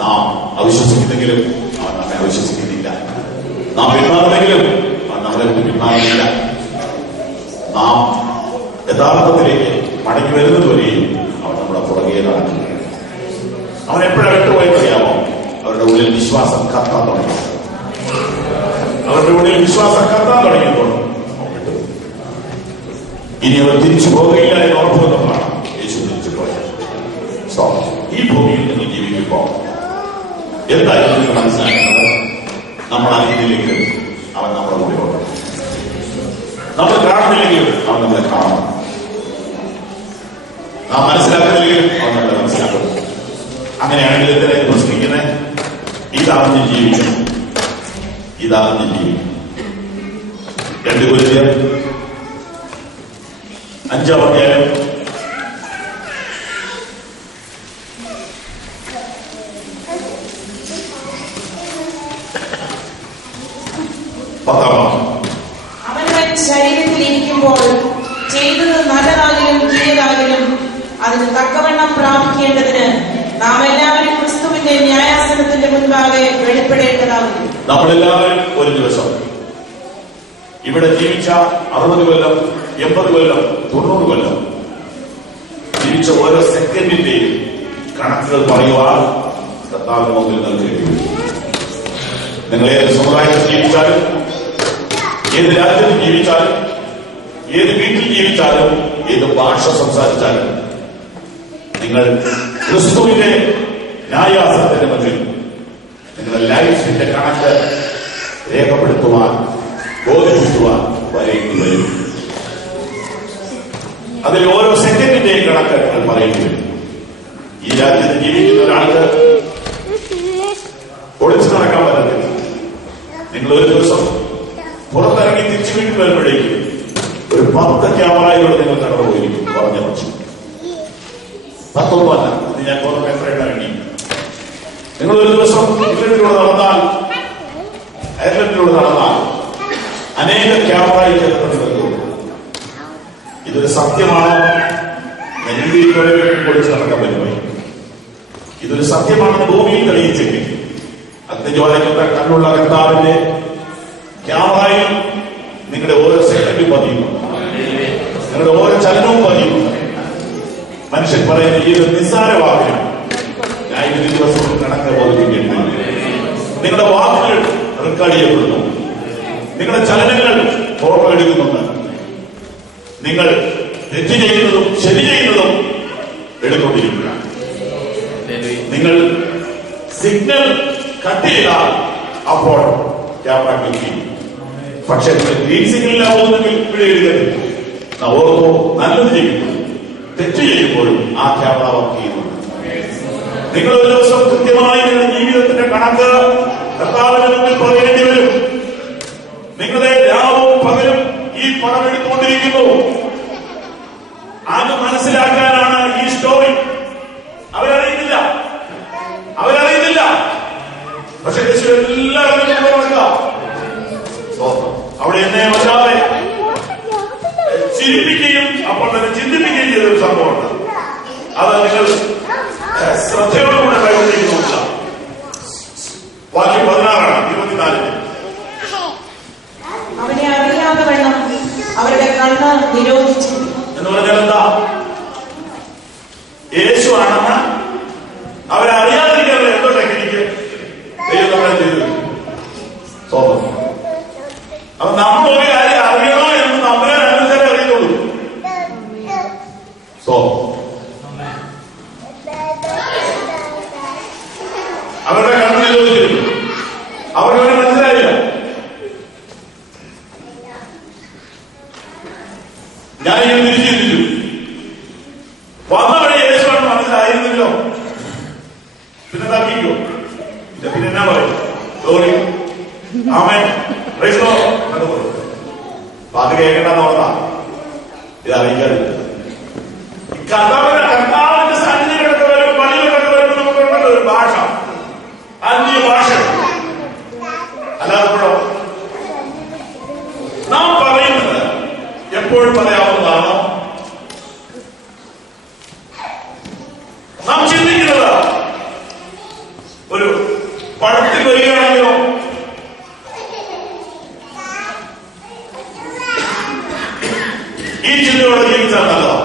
നാം അവിശ്വസിക്കുന്നെങ്കിലും അവൻ നമ്മെ അവിശ്വസിക്കുന്നില്ല, നാം പിന്മാറുന്നെങ്കിലും അവൻ നമ്മളെ വിട്ട് പിന്മാറുന്നില്ല, നാം യഥാർത്ഥത്തിലേക്ക് മടങ്ങി വരുന്നതുവരെയും അവൻ നമ്മുടെ പുറകെ നടക്കുകയാണ്. അവൻ എപ്പോഴാണ് വിട്ടുപോയെന്ന് അറിയാമോ? അവരുടെ ഉള്ളിൽ വിശ്വാസം കത്താൻ തുടങ്ങി. അവരുടെ ഉള്ളിൽ വിശ്വാസം കത്താൻ തുടങ്ങിയപ്പോൾ ഇനി അവർ തിരിച്ചു പോകുകയില്ല എന്ന് ഉറപ്പുവന്നപ്പോഴാണ് യേശു തിരിച്ചു പോയത്. സോ ഈ ഭൂമിയിൽ നിങ്ങൾ ജീവിക്കുമ്പോൾ എന്തായാലും നിങ്ങൾ മനസ്സിലാക്കുന്നത്, നമ്മൾ അറിയുന്നില്ലെങ്കിലും അവൻ നമ്മുടെ കൂടെ ഉണ്ട്, നമ്മൾ കാണുന്നില്ലെങ്കിലും അവൻ നമ്മളെ കാണണം, നാം മനസ്സിലാക്കുന്നില്ലെങ്കിലും അവൻ നമ്മളെ മനസ്സിലാക്കുന്നു. അങ്ങനെയാണെങ്കിൽ ഇതിനെ പ്രശ്നിക്കുന്നത് ഇതാണ് ജീവിക്കും, ഇതാണ് ജീവിക്കും. 2 കൊരിന്ത്യർ 5-ാം അധ്യായം 10-ാം വാക്യം. അവനവൻ ശരീരത്തിലിരിക്കുമ്പോൾ ചെയ്തത് നല്ലതാകലും തീയതാകലും അതിന് തക്കവണ്ണം പ്രാപിക്കേണ്ടതിന് നാം എല്ലാവരും ക്രിസ്തുവിന്റെ ന്യായാസനത്തിന്റെ മുൻപാകെ വെളിപ്പെടേണ്ടതാകുന്നു. നമ്മളെല്ലാവരും ഒരു ദിവസം ഇവിടെ ജീവിച്ച 60 കൊല്ലം, 80 കൊല്ലം, 90 കൊല്ലം ജീവിച്ച ഓരോ സെക്കൻഡിന്റെയും കണക്കുകൾ പറയുവാൻ കർത്താവിന്റെ മുമ്പിൽ നൽകേണ്ടി വരും. നിങ്ങൾ ഏത് സമുദായത്തിൽ ജീവിച്ചാലും, ഏത് രാജ്യത്ത് ജീവിച്ചാലും, ഏത് വീട്ടിൽ ജീവിച്ചാലും, ഏത് ഭാഷ സംസാരിച്ചാലും, നിങ്ങൾ ക്രിസ്തുവിന്റെ ന്യായാസനത്തിന്റെ മുന്നിൽ നിങ്ങളുടെ ലൈഫിന്റെ കണക്ക് രേഖപ്പെടുത്തുവാൻ, ബോധിപ്പിക്കുവാൻ വരേണ്ടി വരും. അതിൽ ഓരോ സെക്കൻഡിന്റെയും കണക്ക് നിങ്ങൾ പറയേണ്ടി വരും. ഈ രാജ്യത്ത് ജീവിക്കുന്ന ഒരാൾക്ക് ഒളിച്ചു നടക്കാൻ പറ്റത്തില്ല. നിങ്ങൾ ഒരു ദിവസം പുറത്തിറങ്ങി തിരിച്ചു വീട്ടിൽ വരുമ്പോഴേക്കും ഒരു 10 ക്യാമറയിലൂടെ നിങ്ങൾ കടന്നു പോയിരിക്കും. പറഞ്ഞ പക്ഷം 10 ഇത് ഞാൻ പുറത്ത് എത്രയിട്ട് ഇറങ്ങി. നിങ്ങൾ ഒരു ദിവസം ഇംഗ്ലണ്ടിലൂടെ നടന്നാൽ, അയർലൻഡിലൂടെ നടന്നാൽ അനേക ക്യാമറയിൽ ചേർത്തിട്ടുണ്ട്. ഇതൊരു സത്യമാണോ? പൊളിച്ച് നടക്കാൻ പറ്റുമോ? ഇതൊരു സത്യമാണെന്ന് ഭൂമിയിൽ തെളിയിച്ചെങ്കിൽ അഗ്നിജ്വാലയ്ക്കൊക്കെ കണ്ണുള്ള കർത്താവിന്റെ ക്യാമറയിൽ നിങ്ങളുടെ ഓരോ സെക്കൻഡും പതിയുന്നു, നിങ്ങളുടെ ഓരോ ചലനവും പതിയുന്നു. മനുഷ്യൻ പറയുന്ന ഈ ഒരു നിസ്സാര വാക്കിന് ഞാൻ ഒരു ദിവസം കണക്ക് ബോധിപ്പിക്കേണ്ടി. നിങ്ങളുടെ വാക്കുകൾ റെക്കോർഡ് ചെയ്യപ്പെടുന്നു, നിങ്ങളുടെ ചലനങ്ങൾ ഫോട്ടോ എടുക്കുന്നുണ്ട്, നിങ്ങൾ തെറ്റ് ചെയ്യുന്നതും ശരി ചെയ്യുന്നതും എടുത്തുകൊണ്ടിരിക്കുക. നിങ്ങൾ സിഗ്നൽ കട്ട് ചെയ്താൽ അപ്പോൾ ക്യാമറ ക്ലിക്ക് ചെയ്യും. പക്ഷെ നിങ്ങൾ ഗ്രീൻ സിഗ്നലിലാവുന്നെങ്കിൽ ഇവിടെ എഴുതരുത്. ഓർത്തോ, നല്ലത് ചെയ്യുന്നു, തെറ്റ് ചെയ്യുമ്പോഴും ആ ക്യാമറ വർക്ക് ചെയ്യുന്നുണ്ട്. നിങ്ങൾ ഒരു ദിവസം കൃത്യമായി നിങ്ങളുടെ ജീവിതത്തിന്റെ കണക്ക് കർത്താവിന്റെ മുന്നിൽ പറയേണ്ടി വരും. നിങ്ങളുടെ രാവും പകലും ഈ പണം എടുത്തുകൊണ്ടിരിക്കുന്നു. അത് മനസ്സിലാക്കാനാണ് ഈ സ്റ്റോറി. അവരറിയുന്നില്ല. പക്ഷെ എല്ലാവരും നടക്കുക. അവിടെ എന്നെ വല്ലാതെ ചിരിപ്പിക്കുകയും അപ്പോൾ തന്നെ ചിന്തിപ്പിക്കുകയും ചെയ്തൊരു സംഭവമുണ്ട്. അത് നിങ്ങൾ ശ്രദ്ധയോടുകൂടെ കൈവരിലേക്ക് നോക്കുക. വാക്യം 16-24. അവനെ അറിയാതെ വേണം അവരുടെ കണ്ണ് നിരോധിച്ചു എന്ന് പറഞ്ഞാൽ എന്താ? യേശു ആണെന്ന് അവരെ അറിയാതിരിക്കാനുള്ള എന്തോ ടെക്നിക്ക് ദൈവം നമ്മളെ ചെയ്തു. അപ്പൊ നമ്മൾ ഒരു കാര്യം അറിയണോ എന്ന് നമ്മളെ അനുസരിച്ച് അറിയുന്നുള്ളൂ. അവരുടെ കണ്ണ് നിരോധിച്ചു. അവരവരെ മനസ്സിലായില്ല. ഞാനിങ്ങനെ തിരിച്ചിരിച്ചു. വന്ന വഴി യേശുവാണ് മനസ്സിലായിരുന്നല്ലോ. പിന്നെ തർക്കിക്കോ? പിന്നെ എന്നാ പറയും? Sorry amen praise the Lord എന്ന് പറയും. അത് കേൾക്കണ്ടെന്ന് ഓർത്താ ഇത് അറിയിക്കാറില്ല. കർത്താവിന്റെ സന്നിധികളൊക്കെ വരും, പള്ളികളൊക്കെ വരുമ്പോൾ നമുക്കുണ്ടല്ലോ ഒരു ഭാഷ, അന്യ ഭാഷ. അല്ലാതെ നാം പറയുന്നത് എപ്പോഴും പറയാവുന്നതാണോ? നാം ചിന്തിക്കുന്നത് ഒരു പടത്തിൽ വരികയാണെങ്കിലോ ഈ ചിന്തയോടെ ജീവിച്ചാൽ നല്ലതാ.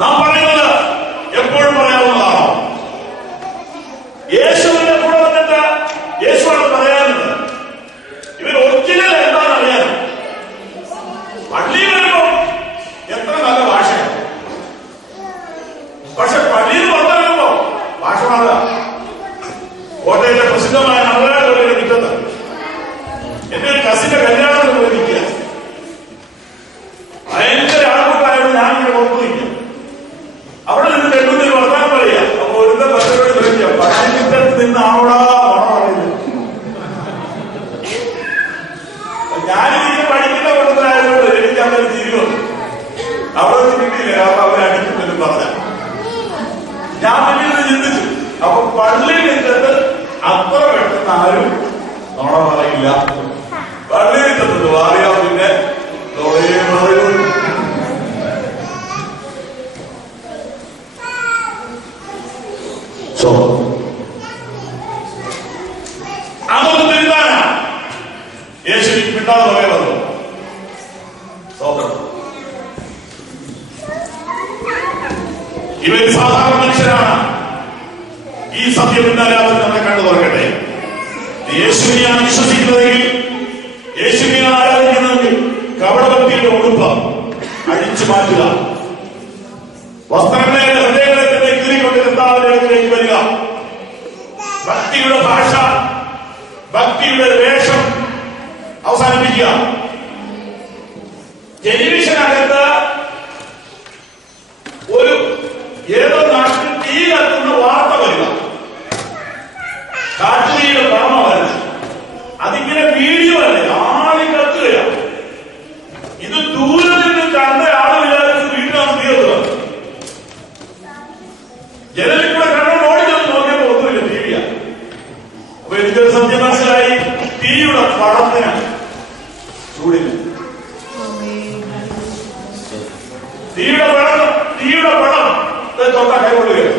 നാം പറയുന്നത് എപ്പോഴും പറയാവുന്നതാണോ? യേശുവിന്റെ കൂടെ വന്നിട്ട് യേശുവാണ് പറയാനുള്ളത്. ഇവർ ഒറിജിനൽ എന്താണെന്ന് അറിയാനും പള്ളിയിൽ വരുമ്പോ എത്ര നല്ല ഭാഷയാണ്. പക്ഷെ പള്ളിയിൽ വന്നു വരുമ്പോ ഭാഷ മാറുക. കോട്ടയത്തെ പ്രസിദ്ധമായ നവരാത്രിയുടെ മുറ്റത്ത് എന്റെ ഒരു കസിന്റെ കല്യാണത്തിന് പോയി നിൽക്കുക. ഭയങ്കര ആൾക്കൂട്ടായിരുന്നു. ഞാനിങ്ങനെ പുറത്തു നിൽക്കുക. അവിടെ നിന്ന് പെണ്ണുന്നിൽ വർത്താനം പറയാ. അപ്പൊ ഒരുത്ത പച്ചക്കറി ചോദിക്കുക, പള്ളിമുറ്റത്ത് നിന്നാണോടാ ഓണം പറയുന്നത്. ഞാനിതിന് പഠിക്കുന്ന കൂട്ടത്തിലായതുകൊണ്ട് എനിക്ക് അങ്ങനെ തിരിവുണ്ട്. അവിടെ നിന്ന് കിട്ടിയില്ല. കാരണം അവരെ അടിക്കുമെന്നും പറഞ്ഞ ഞാൻ പിന്നീട് ചിന്തിച്ചു. അപ്പൊ പള്ളിയിൽ നിന്നിട്ട് അത്ര പെട്ടെന്ന് ആരും നോണ പറയില്ല. പള്ളിയിൽ ചെന്നത് അറിയാം. പിന്നെ അതൊന്നും തിരുത്താനാ യേശു പിന്നാതെ പറയുന്നത്. ഇവർ സാധാരണ മനുഷ്യരാണ്. ഈ സത്യം പിന്നാലെ അവർ നമ്മളെ കണ്ടു തുറക്കട്ടെ. യേശുവിനെയാണ് വിശ്വസിക്കുന്നതെങ്കിൽ, യേശുവിനെ ആരാധിക്കുന്നതെങ്കിൽ കപടഭക്തിയുടെ ഉടുപ്പ് അഴിച്ചു മാറ്റുക. വസ്ത്രങ്ങളെ ഹൃദയങ്ങളെ തന്നെ കീറിക്കൊണ്ട് കർത്താവിന്റെ അടുക്കിലേക്ക് വരിക. ഭക്തിയുടെ ഭാഷ, ഭക്തിയുടെ വേഷം അവസാനിപ്പിക്കുക. ടെലിവിഷനകത്ത് ഒരു ഏതോ നാട്ടിൽ തീ കത്തുന്ന വാർത്ത വരിക. കാട്ടുതീയുടെ പടമ വരുന്നത്. അതിങ്ങനെ വീഡിയോ അല്ലേ, ആളി കത്തുകയാണ്. ഇത് ദൂരെ നിന്ന് കണ്ട ആള് വിചാരിച്ച് വീട്ടിലാണ് തീർന്നത്. ജനലിൽ കൂടെ കണ്ടോണ്ട് ഓടിച്ചെന്ന് നോക്കിയപ്പോ ഒന്നുമില്ല, ടിവിയാ. അപ്പൊ എനിക്കൊരു സത്യം മനസ്സിലായി. തീയുടെ പടത്തിന് ചൂടില്ല. തീയുടെ പടം തൊട്ട കൈകൊള്ളുകയാണ്.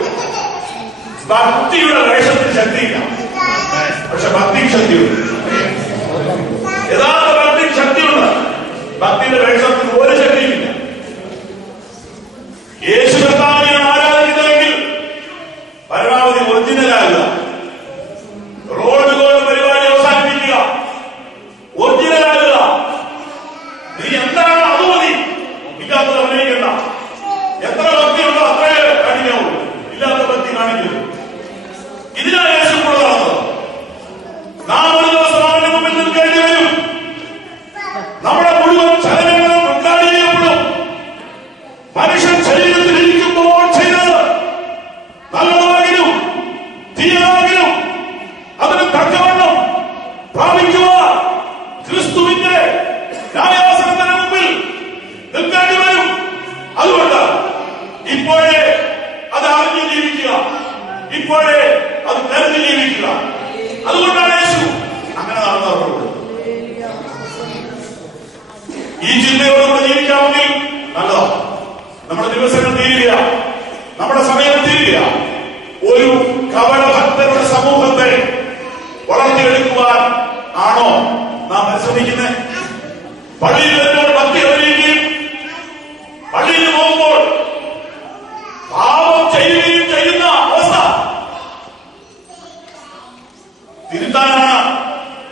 ഭക്തിയുടെ വേഷത്തിന് ശക്തിയില്ല. പക്ഷെ ഭക്തിക്ക് ശക്തിയുണ്ട്. യഥാർത്ഥ ഭക്തിക്ക് ശക്തിയുണ്ട്. ഭക്തിയുടെ വേഷത്തിന് ഒരു ശക്തിയില്ല. യേശു കർത്താവിനെ ആരാധിക്കുന്നുവെങ്കിൽ പരമാവധി ഒറിജിനലാകുക. റോഡ് ഗോൾഡ് പരിപാടി അവസാനിപ്പിക്കുക. ഒറിജിനലാകുക. നീ എന്താണ് അത് മതി. ഇല്ലാത്തത് അഭിനയിക്കണ്ട. എത്ര ഭക്തിയുണ്ടോ അത്രേ കാണിക്കാവൂ. ഇല്ലാത്ത ഭക്തി കാണിക്കരുത്. ഇതിനാണ് യേശു കൂടെ നടന്നത്. നാം ഒരു ദിവസം അവന്റെ മുമ്പിൽ നിൽക്കേണ്ടി വരും. നമ്മുടെ മുഴുവൻ ചലനങ്ങളും റെക്കോർഡ് ചെയ്യപ്പെടും. മനുഷ്യൻ ശരീരത്തിൽ ഇരിക്കുമ്പോൾ ചെയ്തത് നല്ലതാണെങ്കിലും തീയതാണെങ്കിലും അതിന് തക്കവണ്ണം പ്രാപിക്കുക. ക്രിസ്തുവിന്റെ ന്യായാസനത്തിന് മുമ്പിൽ നിൽക്കേണ്ടി വരും. അതുകൊണ്ട് ഇപ്പോഴേ അത് അറിഞ്ഞു ജീവിക്കുക. ഇപ്പോഴേ അത് കരുതി ജീവിക്കുക. അതുകൊണ്ടാണ് യേശു അങ്ങനെ എന്താണെന്ന് അറിവുള്ളൂ. ഈ ചിന്തയോടെ നമ്മൾ ജീവിക്കാമെങ്കിൽ നല്ലതാണ്. നമ്മുടെ ദിവസങ്ങൾ തീരുക, നമ്മുടെ സമയം തീരുക. ഒരു കപടഭക്തരുടെ സമൂഹത്തെ വളർത്തിയെടുക്കുവാൻ ആണോ നാം പരിശ്രമിക്കുന്നത്? പള്ളിയിൽ വരുമ്പോൾ ഭക്തി അറിയുകയും പള്ളിയിൽ പോകുമ്പോൾ പാപം ചെയ്യുകയും ചെയ്യുന്ന അവസ്ഥ തിരുത്താനാണ്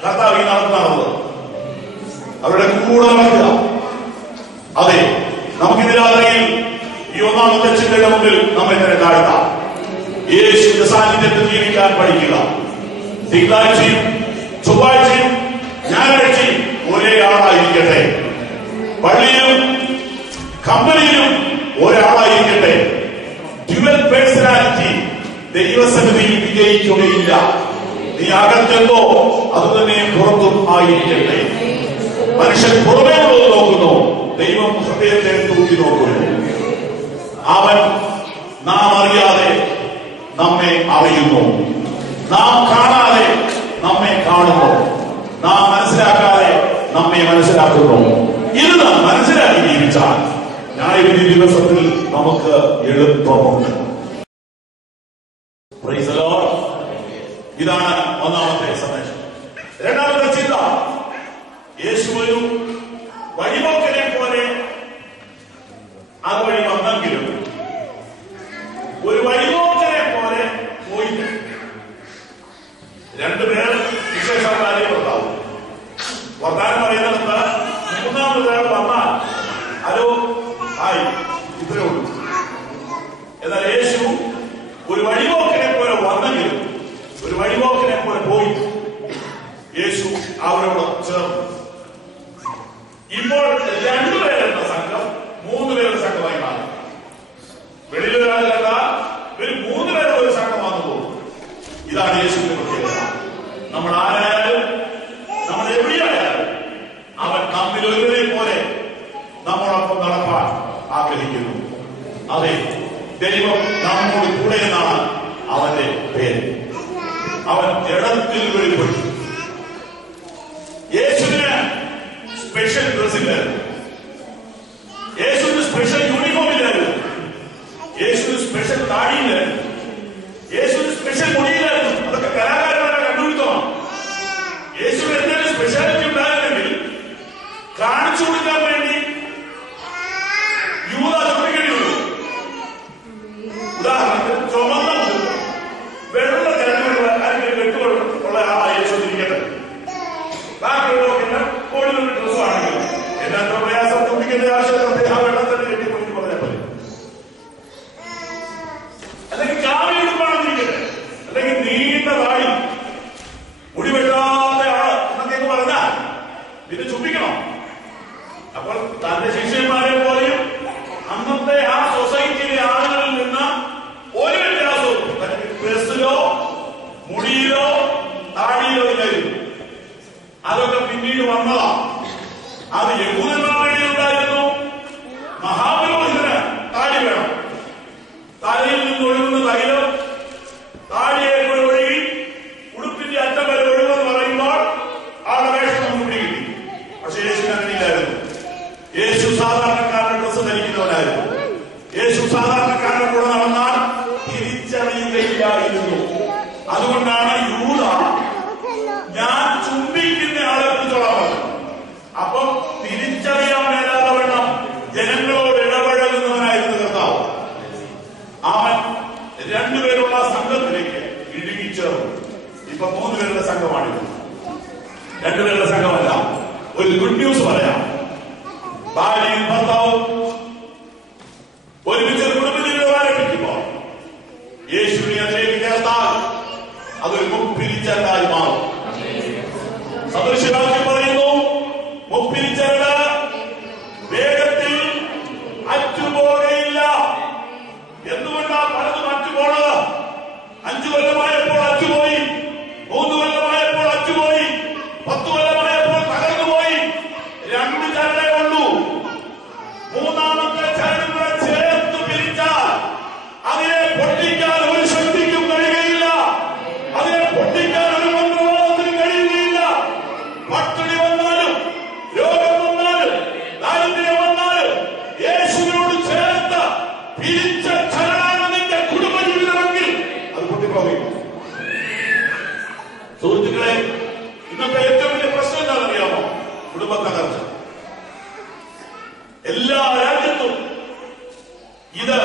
കർത്താവ് ഈ നടത്തുന്നത്. അവരുടെ കൂടെ നടക്കുക. അതെ, നമുക്കിതിരാതെങ്കിൽ ഈ ഒന്നാമത്തെ ചിന്തയുടെ മുമ്പിൽ നമ്മെ തന്നെ താഴ്ത്താം. യേശുവിന്റെ സാന്നിധ്യത്തിൽ ജീവിക്കാൻ പഠിക്കുക. തിങ്കളാഴ്ചയും ചൊവ്വാഴ്ചയും ഞായറാഴ്ചയും ഒരേ ആളായിരിക്കട്ടെ. പള്ളിയിലും കമ്പനിയിലും ഒരാളായിരിക്കട്ടെ. ഡ്യുവൽ പേഴ്സണാലിറ്റി ദൈവസന്നിധിയിൽ വിജയിക്കുകയില്ല. നീ അകത്തെന്തോ അത് തന്നെ പുറത്തും ആയിരിക്കട്ടെ. മനുഷ്യൻ പുറമേ ഉള്ളത് നോക്കുന്നു, ദൈവം ഹൃദയത്തെ തൂക്കി നോക്കുന്നു. അവൻ നാം അറിയാതെ നമ്മെ അറിയുന്നു, നാം കാണാതെ നമ്മെ കാണുന്നു, നാം മനസ്സിലാക്കാതെ നമ്മെ മനസ്സിലാക്കുന്നു. ഇത് നാം മനസ്സിലാക്കി ജീവിച്ചാൽ ന്യായവിധി ദിവസത്തിൽ നമുക്ക് എളുപ്പമുണ്ട്. Praise the Lord. ഇതാണ് ഒന്നാമത്തെ സന്ദേശം. രണ്ടാമത്തെ ചിന്ത, യേശു ഒരു വഴിപോക്കനെ പോലെ അതുവഴി വന്നെങ്കിലും ഒരു വഴിപോക്കനെ പോലെ പോയില്ല. രണ്ടുപേർ വിശേഷക്കാര്യമുണ്ടാവും. വർദ്ധാനം പറയുന്നത് മൂന്നാമത് പേർ വന്നാൽ ഹലോ ഹായ് ഇത്രേ ഉള്ളൂ. എന്നാൽ യേശു ഒരു വഴിപോക്കനെ പോലെ വന്നെങ്കിലും ഒരു വഴിപോക്കനെ പോലെ പോയി. യേശു അവരോട് ചേർന്നു. ഇപ്പോൾ രണ്ടുപേരെന്ന സംഘം മൂന്നുപേരുടെ സംഘമായി മാറി. വെളിയിലൊരാളല്ല, ഒരു മൂന്നുപേരുടെ ഒരു സംഘമാണെന്ന് തോന്നുന്നു. ഇതാണ് യേശുവിന്റെ പ്രത്യേകത. നമ്മൾ ആരായാലും നമ്മൾ എവിടെയായാലും അവൻ നമ്മിൽ ഒരുവരെ പോലെ നമ്മോടൊപ്പം നടപ്പാൻ ആഗ്രഹിക്കുന്നു. അതെ, ദൈവം നമ്മോട് കൂടെ എന്നാണ് അവന്റെ പേര്. അവൻ ജഡത്തിൽ വെളിപ്പെട്ടു. യേശുവിന് സ്പെഷ്യൽ ഡ്രസ്സില്ലായിരുന്നു, യേശുവിന് സ്പെഷ്യൽ യൂണിഫോമില്ലായിരുന്നു, യേശുവിന് സ്പെഷ്യൽ താടിയില്ലായിരുന്നു, യേശുവിന് സ്പെഷ്യൽ മുടിയില്ലായിരുന്നു. അതൊക്കെ കലാകാരന്മാരെ കണ്ടുപിടുത്തമാണ്. യേശുവിന് എന്തെങ്കിലും സ്പെഷ്യാലിറ്റി ഉണ്ടായിരുന്നെങ്കിൽ കാണിച്ചു കൊടുക്കാൻ വേണ്ടി യൂദ ചോദിക്കേണ്ടി വരും. ഉദാഹരണത്തിന് ചുമന്ന വെള്ള ജനങ്ങളുള്ള വെട്ടുകളുള്ള ആ യേശു ഇരിക്കട്ടെ. ബാക്കിയുള്ളവർക്കെല്ലാം കോടികളുടെ ഡ്രസ്സ് ആണെങ്കിലും എന്നാ പ്രയാസം കുട്ടിക്കുന്ന ആശയത്തെ ആ വെള്ളത്തിന്റെ കെട്ടിപ്പോയി പറഞ്ഞാൽ പോലെ. അല്ലെങ്കിൽ കാവിയെടുപ്പാണെന്നിരിക്കട്ടെ, അല്ലെങ്കിൽ നീണ്ട താടി മുടി വെട്ടാതെ ആള് എന്നൊക്കെ പറഞ്ഞാൽ ഇത് ചുംബിക്കണം. അപ്പോൾ തന്റെ ശിഷ്യന്മാരെ പോലെയും അന്നത്തെ ആ സൊസൈറ്റിയിലെ ആളുകളിൽ നിന്ന് ഒരു വ്യത്യാസവും ഡ്രസ്സിലോ മുടിയിലോ താടിയിലോ ഇല്ലായിരുന്നു. അതൊക്കെ പിന്നീട് വന്നതാ. അത് യഹൂദന്മാരുടെ ഉണ്ടായിരുന്നു. മഹാപുരോഹിതന് താടി വേണം. തലയിൽ നിന്ന് ഒഴുകുന്ന തൈലം താടിയെ കൂടെ ഒഴുകി ഉടുപ്പിന്റെ അറ്റം വരെ ഒഴുകുമെന്ന് പറയുമ്പോൾ ആളുടെ വേഷം നമുക്ക് പിടികിട്ടി. പക്ഷെ യേശുവിന് അങ്ങനെയില്ലായിരുന്നു. യേശു സാധാരണക്കാരുടെ ഡ്രസ്സ് ധരിക്കുന്നവനായിരുന്നു. യേശു സാധാരണക്കാരുടെ കൂടെ നടന്നാൽ തിരിച്ചറിയുകയില്ലായിരുന്നു. അതുകൊണ്ടാണ് യൂദ ഞാൻ ചുംബിക്കുന്ന ആളെ കുറിച്ചോളാൻ പറഞ്ഞു. അപ്പം തിരിച്ചറിയാൻ മേലാതെ വേണം ജനങ്ങളോട് ഇടപഴകുന്നവനായിരുന്നു കർത്താവ്. അവൻ രണ്ടുപേരുള്ള സംഘത്തിലേക്ക് ഇടുങ്ങിച്ചേർന്നു. ഇപ്പൊ മൂന്നുപേരുടെ സംഘമാണിത്, രണ്ടുപേരുടെ സംഘമല്ല. ഒരു ഗുഡ് ന്യൂസ് പറയാം. ഭാര്യയും ഭർത്താവും ഒരുമിച്ച് കുടുംബജീവിതം ആരംഭിക്കുമ്പോ യേശുവിനെ അതിലേക്ക് ചേർത്താൽ അതൊരു മുപ്പിരിച്ചരടായി മാറും. സദൃശവാക്യം പറയുന്നു, മുപ്പിരിച്ചരട് വേഗത്തിൽ അറ്റുപോകയില്ല. എന്തുകൊണ്ടാ പലതും അറ്റുപോണത്? 5 കൊല്ലമായപ്പോൾ അറ്റുപോയി, 3 കൊല്ലമായപ്പോൾ അറ്റുപോയി, 10 കൊല്ലമായപ്പോൾ തകർന്നുപോയി. 2 ചരടേ ഉള്ളൂ. മൂന്നാമത്തെ ചരടും കൂടെ ചേർത്ത് പിരിച്ചാൽ അതിനെ പൊട്ടിക്കാൻ ഒരു ശക്തിക്കും കഴിയുകയില്ല. അതിനെ പൊട്ടിക്കാൻ ഒരു മന്ത്രവാദത്തിനും കഴിയുകയില്ല. കുടുംബ തകർച്ച. എല്ലാ രാജ്യത്തും ഇത്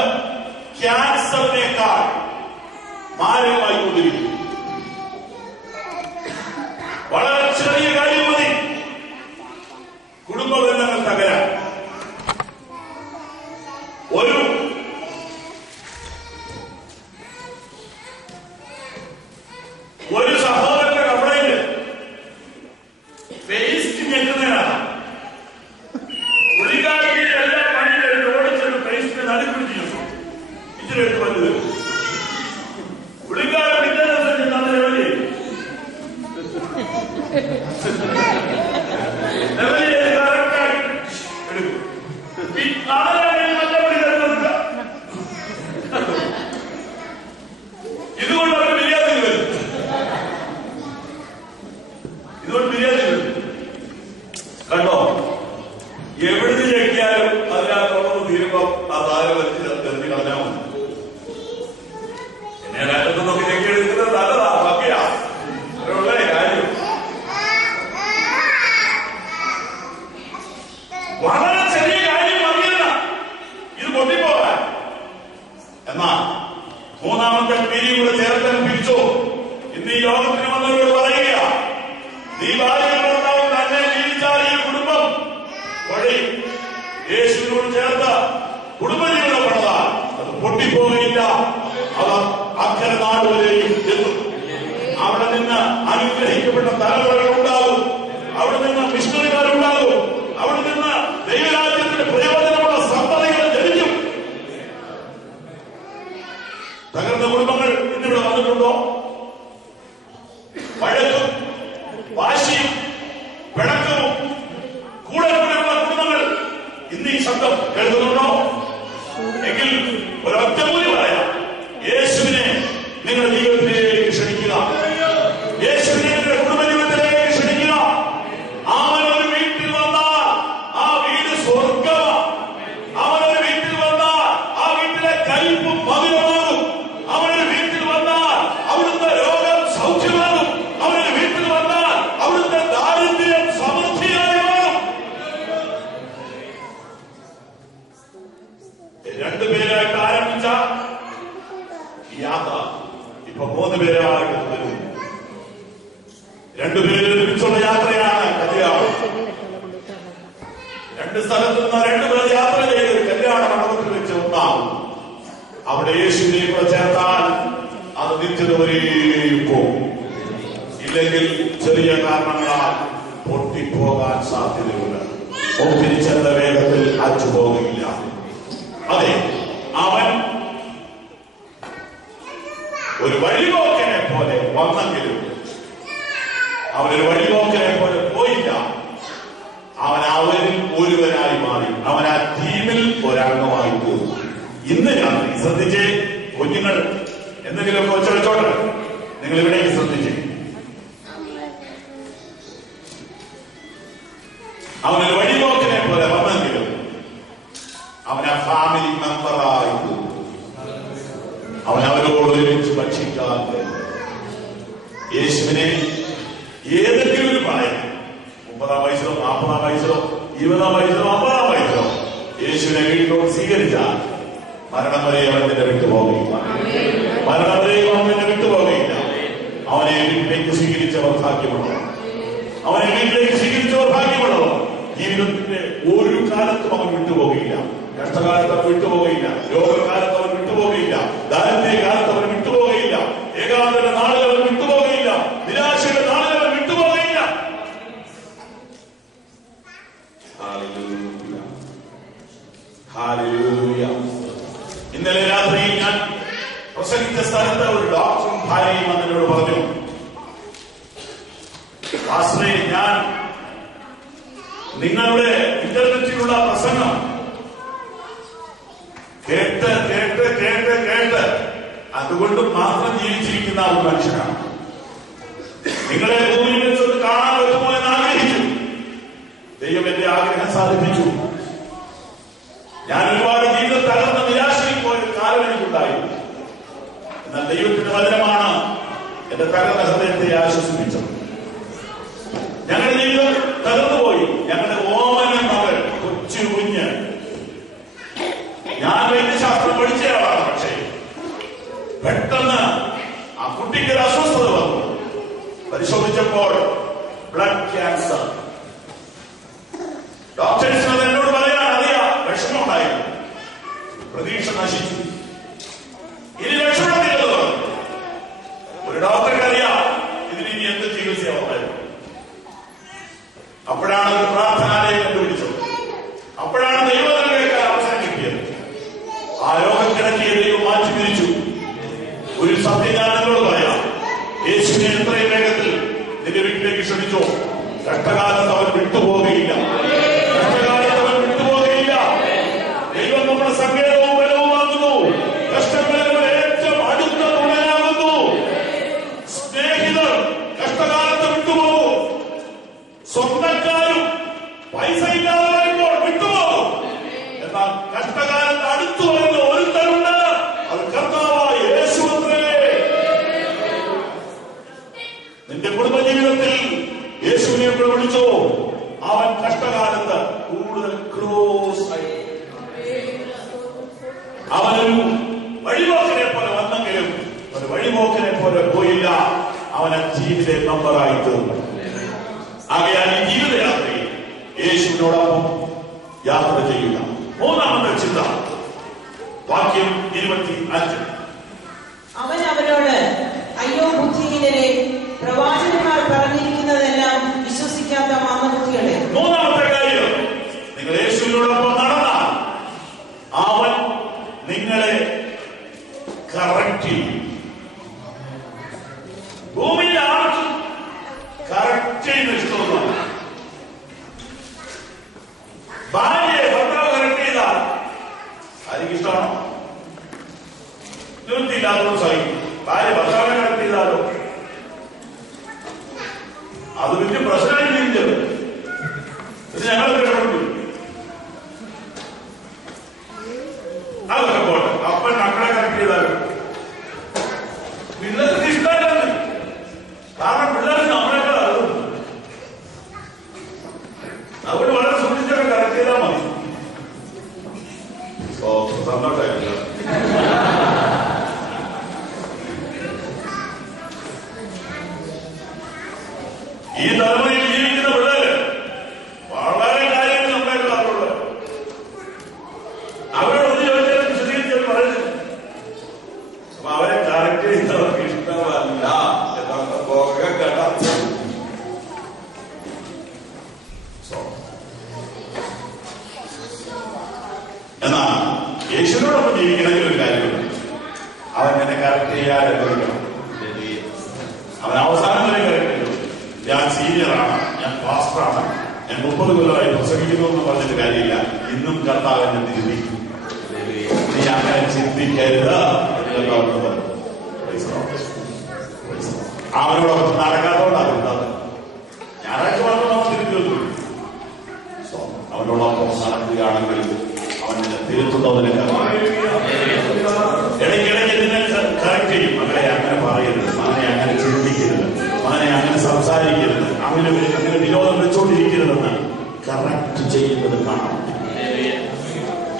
ക്യാൻസറിനേക്കാൾ മാരകമായി കൊണ്ടിരിക്കും. വളരെ ചെറിയ കാര്യം മതി കുടുംബ ബന്ധങ്ങൾ തകരാൻ. ഒരു സഹോദരന്റെ കംപ്ലൈന്റ് പേസ്റ്റ് ഞെക്കുന്നതിനാണ്. പുള്ളിക്കാരന്റെ എല്ലാ പണിയിലും ഓടിച്ചൊരു പേസ്റ്റിനെ നടുപ്പിടിച്ചു ഇച്ചിരി എടുത്ത് വന്നത്. പുള്ളിക്കാരൻ പിറ്റേ ദിവസം ചെന്നാൽ ലെവലി കറക്റ്റായി എടുക്കും. ഇതുകൊണ്ട് അവർ ബിരിയാണി വരും. ഇതുകൊണ്ട് ബിരിയാണി വരും. കണ്ടോ, എവിടുന്ന് ഞെക്കിയാലും അതിനകത്തുള്ളത് തീരുമ്പോ ആ താരം വെച്ച് തെരഞ്ഞു കളഞ്ഞാൽ മതി. എന്നെ രാജ്യത്ത് നോക്കി ഞെക്കിയെടുക്കുന്നത് നല്ലതാ, ബാക്കിയാ ഉള്ള കാര്യം. വളരെ ചെറിയ കാര്യം മതിയല്ല ഇത് പൊട്ടിപ്പോകാൻ. എന്നാൽ മൂന്നാമത്തെ പീരി കൂടെ ചേർത്തൻ പിരിച്ചോ. ഇന്ന് ഈ യോഗത്തിന് വന്നവരോട് പറയുക, നീ ഭാര്യകളുണ്ടാവും തന്നെ ജീവിച്ചാൽ ഈ കുടുംബം വഴി യേശുവിനോട് ചേർത്ത കുടുംബജീവിതം പണിതാൽ അത് പൊട്ടിപ്പോകുകയില്ല. അവർ അക്കരെ നാടുവരെയും എത്തും. അവിടെ നിന്ന് അനുഗ്രഹിക്കപ്പെട്ട തലമുറകൾ ഉണ്ടാകും. അവിടെ നിന്ന് മിഷണറിമാരുണ്ടാകും. അവിടെ നിന്ന് ദൈവരാജ്യത്തിന്റെ പ്രയോജനമുള്ള സന്തതികൾ ജനിക്കും. തകർന്ന കുടുംബങ്ങൾ ഇന്നിവിടെ വന്നിട്ടുണ്ടോ? വഴക്കും വാശിയും പിണക്കവും കൂടെ കൂടെയുള്ള കുടുംബങ്ങൾ ഇന്ന് ഈ ശബ്ദം കേൾക്കുന്നുണ്ടോ? എങ്കിൽ ഒരൊറ്റ കൂലി പറയാം, യേശുവിനെ നിങ്ങളുടെ ജീവിതത്തിലേക്ക് ക്ഷണിക്കുക. യേശുവിനെ നിങ്ങളുടെ കുടുംബ ജീവിതത്തിലേക്ക് ക്ഷണിക്കുക. അവനൊരു വീട്ടിൽ വന്നാൽ ആ വീട് സ്വർഗമാണ്. അവനൊരു വീട്ടിൽ വന്നാൽ ആ വീട്ടിലെ കയ്പും മധുരമാകും. അവനൊരു വീട്ടിൽ വന്നാൽ അവിടുത്തെ രോഗം സൗഖ്യമാകും. അവനൊരു വീട്ടിൽ വന്നാൽ അവിടുത്തെ ദാരിദ്ര്യം സമൃദ്ധിയായി മാറും. രണ്ടുപേരായിട്ട് ആരംഭിച്ച ഈ യാത്ര ഇപ്പൊ 3 പേരായിട്ട് തുടരും. 2 പേര് ഒരുമിച്ചുള്ള യാത്രയാണ് കല്യാണം. 2 സ്ഥലത്ത് നിന്ന് 2 പേർ യാത്ര ചെയ്ത് കല്യാണ മണ്ഡപത്തിൽ വെച്ച് ഒന്നാകും. അവിടെ യേശുവിനെ കൂടെ ചേർത്താൽ അത് നിത്യതവരെയും പോകും. ഇല്ലെങ്കിൽ ചെറിയ കാരണങ്ങളാൽ പൊട്ടിപ്പോകാൻ സാധ്യതയുണ്ട്. ഒത്തിരി ചെന്ന വേഗത്തിൽ അച്ചു പോകില്ല. അതെ, അവൻ ഒരു വഴിപോക്കനെ പോലെ വന്നെങ്കിലും അവനൊരു വഴിപോക്കനെ പോലെ പോയില്ല. അവൻ അവരിൽ ഒരുവനായി മാറി. അവൻ ആ ടീമിൽ ഒരംഗമായി പോകും. ഇന്ന് ഞാൻ ശ്രദ്ധിച്ചേ കുഞ്ഞുങ്ങൾ, എന്തെങ്കിലും കൊച്ചോട്ടെ, നിങ്ങൾ ഇവിടേക്ക് ശ്രദ്ധിച്ചേ. അവനൊരു വഴിപോക്കനെ പോലെ വന്നെങ്കിലും അവൻ ആ ഫാമിലി മെമ്പറായി പോകും. അവൻ അവരോട് ഒരുമിച്ച് ഭക്ഷിക്കാതെ യേശുവിനെ ഏതെങ്കിലും ഒരു പ്രായം, 30-ാം വയസ്സിലോ 40-ാം വയസ്സിലോ 20-ാം വയസ്സിലോ 50-ാം വയസ്സിലോ യേശുവിനെ വീട്ടിലോട് സ്വീകരിച്ചാൽ മരണം വരെ അവൻ നിന്നെ വിട്ടുപോകുകയില്ല. മരണം വരെയും അവൻ നിന്നെ വിട്ടുപോകുകയില്ല. അവനെ വീട്ടിലേക്ക് സ്വീകരിച്ചവർ ഭാഗ്യമുള്ളവർ. അവനെ വീട്ടിലേക്ക് സ്വീകരിച്ചവർ ഭാഗ്യമുള്ളവർ. ജീവിതത്തിന്റെ ഒരു കാലത്തും അവൻ വിട്ടുപോകുകയില്ല. കഷ്ടകാലത്ത് അവൻ വിട്ടുപോകുകയില്ല. രോഗകാലത്ത് അവൻ വിട്ടുപോകുകയില്ല. ദാരിദ്ര്യ കാലത്ത് അവൻ വിട്ടുപോകുകയില്ല. ഏകാന്തര നാളുകൾ അവൻ വിട്ടുപോകുകയില്ല. നിരാശയുടെ നാളുകൾ അവൻ വിട്ടുപോകുകയില്ല. Hallelujah, hallelujah. ഇന്നലെ രാത്രിയിൽ ഞാൻ പ്രസംഗിച്ച സ്ഥലത്ത് ഒരു ഡോക്ടറും ഭാര്യയും എന്നോട് പറഞ്ഞു, പാസ്റ്ററെ, ഞാൻ നിങ്ങളുടെ ഇന്റർനെറ്റിലുള്ള പ്രസംഗം കേട്ട് കേട്ട് കേട്ട് കേട്ട് അതുകൊണ്ട് മാത്രം ജീവിച്ചിരിക്കുന്ന ഒരു മനുഷ്യനാണ്. നിങ്ങളെ ഭൂമിയിൽ വെച്ചൊന്ന് കാണാൻ പറ്റുമോ എന്ന് ആഗ്രഹിച്ചു. ദൈവം എന്റെ ആഗ്രഹം സാധിപ്പിച്ചു. ഞാൻ ഒരുപാട് ജീവിതം തകർന്ന നിരാശയിൽ പോയ കാലം എനിക്കുണ്ടായിരുന്നു. എന്നാൽ ദൈവത്തിന്റെ വചനമാണ് എന്റെ തകർന്ന ഹൃദയത്തെ ആശ്വസിപ്പിച്ചത്. ഞങ്ങളുടെ ജീവിതം തകർന്നുപോയി. ഞങ്ങൾ ക്യാൻസർ. ഡോക്ടേഴ്സ് എന്നോട് പറയാൻ അറിയാം, വിഷമമുണ്ടായിരുന്നു, പ്രതീക്ഷ നശിച്ചു, ഇനി രക്ഷപ്പെടുത്തില്ലെന്ന് പറഞ്ഞു. ഒരു ഡോക്ടർക്ക് അറിയാം ഇതിന് ഇനി എന്ത് ചികിത്സയാവുമായിരുന്നു. അപ്പോഴാണ് ഒരു പ്രാർത്ഥനാലയം കണ്ടുപിടിച്ചത്. അപ്പോഴാണ് ദൈവത്തിന് കേൾക്കാൻ അവസരം കിട്ടിയത്. ആ രോഗം കിടക്കിയ ദൈവം മാറ്റി തിരിച്ചു. ഒരു സത്യം ഞാൻ നിങ്ങളോട് പറയാം, യേശുവിനെ എത്രയും വേഗത്തിൽ നിന്റെ വീട്ടിലേക്ക് ക്ഷണിച്ചോ. കഷ്ടകാലത്ത് അവൻ വിട്ടുപോകുകയില്ല. കഷ്ടകാലത്ത് അവൻ വിട്ടുപോകുകയില്ല. ദൈവം നമ്മുടെ സങ്കേതവും ബലവുമാകുന്നു. കഷ്ടകാലങ്ങൾ ഏറ്റവും അടുത്ത തുണയാകുന്നു. സ്നേഹിതർ കഷ്ടകാലത്ത് വിട്ടുപോകും. സ്വന്തക്കാരും പൈസ ഇല്ലാതെ വരുമ്പോൾ വിട്ടുപോകും. എന്നാൽ കഷ്ടകാലത്ത് അടുത്തു വരുന്ന ഒരുത്തരുണ്ട്, അത് കർത്താവായ യേശുവത്രേ. നിന്റെ കുടുംബജീവിതത്തിൽ യേശുവിനെ വിളിച്ചോ. അവൻ കഷ്ടകാലത്ത് കൂടുതൽ ക്ലോസ് ആയി. അവനൊരു വഴിപോക്കനെ പോലെ വന്നെങ്കിലും ഒരു വഴിപോക്കനെ പോലെ പോയില്ല. അവൻ ജീവിത മെമ്പറായി തീർന്നു. ആകയാൽ ഈ ജീവിതയാത്രയിൽ യേശുവിനോടൊപ്പം യാത്ര ചെയ്യുക. മൂന്നാമത്തെ ചിന്ത, വാക്യം 25. അവൻ അവരോട്, അയ്യോ ബുദ്ധിഹീനരെ, പ്രവാചകന്മാർ പറഞ്ഞിരിക്കുന്നതെല്ലാം വിശ്വസിക്കാത്ത മന്ദബുദ്ധികളെ. മൂന്നാമത്തെ കാര്യം, നിങ്ങൾ യേശുവിനോടൊപ്പം നടന്നാൽ അവൻ നിങ്ങളെ കറക്റ്റ് ചെയ്യും. ഭൂമിയിൽ ആർക്കും കറക്റ്റ് ചെയ്യുന്ന ഇഷ്ടമൊന്നുമല്ല. ഭാര്യയെ ഭർത്താവ് കറക്റ്റ് ചെയ്താൽ ആർക്ക് ഇഷ്ടമാണോ? നിവൃത്തിയില്ലാത്തതും സഹിക്കും. ഭാര്യ ഭർത്താവിനെ കറക്റ്റ് ചെയ്താലോ അത് വലിയ പ്രശ്നമായി നീന്തത്. ഇത് ഞങ്ങളൊക്കെ ഇടപെട്ടു. അതൊക്കെ പോട്ടെ, അപ്പൻ മക്കളെ കറക്റ്റ് ചെയ്താലോ പിള്ളേർക്ക് ഇഷ്ടമല്ലെന്ന്. കാരണം പിള്ളേർക്ക് നമ്മളെക്കാൾ അറിയുന്നു. അതുകൊണ്ട് വളരെ സൂക്ഷിച്ചൊക്കെ കറക്റ്റ് ചെയ്താൽ മതി. സന്തോഷമായില്ല. ഈ തലമുറയിൽ ജീവിക്കുന്ന പിള്ളേര് വളരെ കാര്യങ്ങൾ നമ്മളെക്കാൾ അറിവുള്ളത്. അവരോടൊന്ന് ചോദിച്ചാൽ വിശദീകരിച്ചാൽ പറയുന്നത്. അപ്പൊ അവരെ കറക്റ്റ് ചെയ്യുന്നവർക്ക് ഇഷ്ടമല്ല എന്നൊക്കെ പോക കേട്ടാ. എന്നാൽ യേശുവിനോടൊപ്പം ജീവിക്കണമെങ്കിൽ ഒരു കാര്യമുണ്ട്, അവൻ എന്നെ കറക്റ്റ് ചെയ്യാതെ കൊടുക്കണം. അവൻ അവസാനം വരെ കറക്റ്റ് ചെയ്തു. ഞാൻ സീനിയറാണ്, ഞാൻ പാസ്റ്ററാണ്, ഞാൻ 30 കൊല്ലമായി പ്രസംഗിക്കുന്നു എന്ന് പറഞ്ഞിട്ട് കാര്യമില്ല. ഇന്നും കർത്താവ് എന്നെ തിരുത്തിക്കും. നീ അങ്ങനെ ചിന്തിക്കരുത് എന്നൊക്കെ അവനോട് പറഞ്ഞു. അവനോടൊപ്പം നടക്കാത്തോണ്ടാണ് ഞായറാഴ്ച മാത്രം അവൻ തിരുത്തുള്ളൂ. അവനോടൊപ്പം നടക്കുകയാണെങ്കിൽ അവനെ തിരുത്തുന്നതിനെ ഇടയ്ക്കിടയ്ക്ക് ഇതിനെ കറക്റ്റ് ചെയ്യും. മകളെ അങ്ങനെ പറയരുത്, മകനെ അങ്ങനെ ചിന്തിക്കരുത്, മകനെ അങ്ങനെ സംസാരിക്കരുത്, അങ്ങനെ വിനോദം വെച്ചുകൊണ്ടിരിക്കരുതെന്ന് കറക്റ്റ് ചെയ്യുന്നത് കാണാം.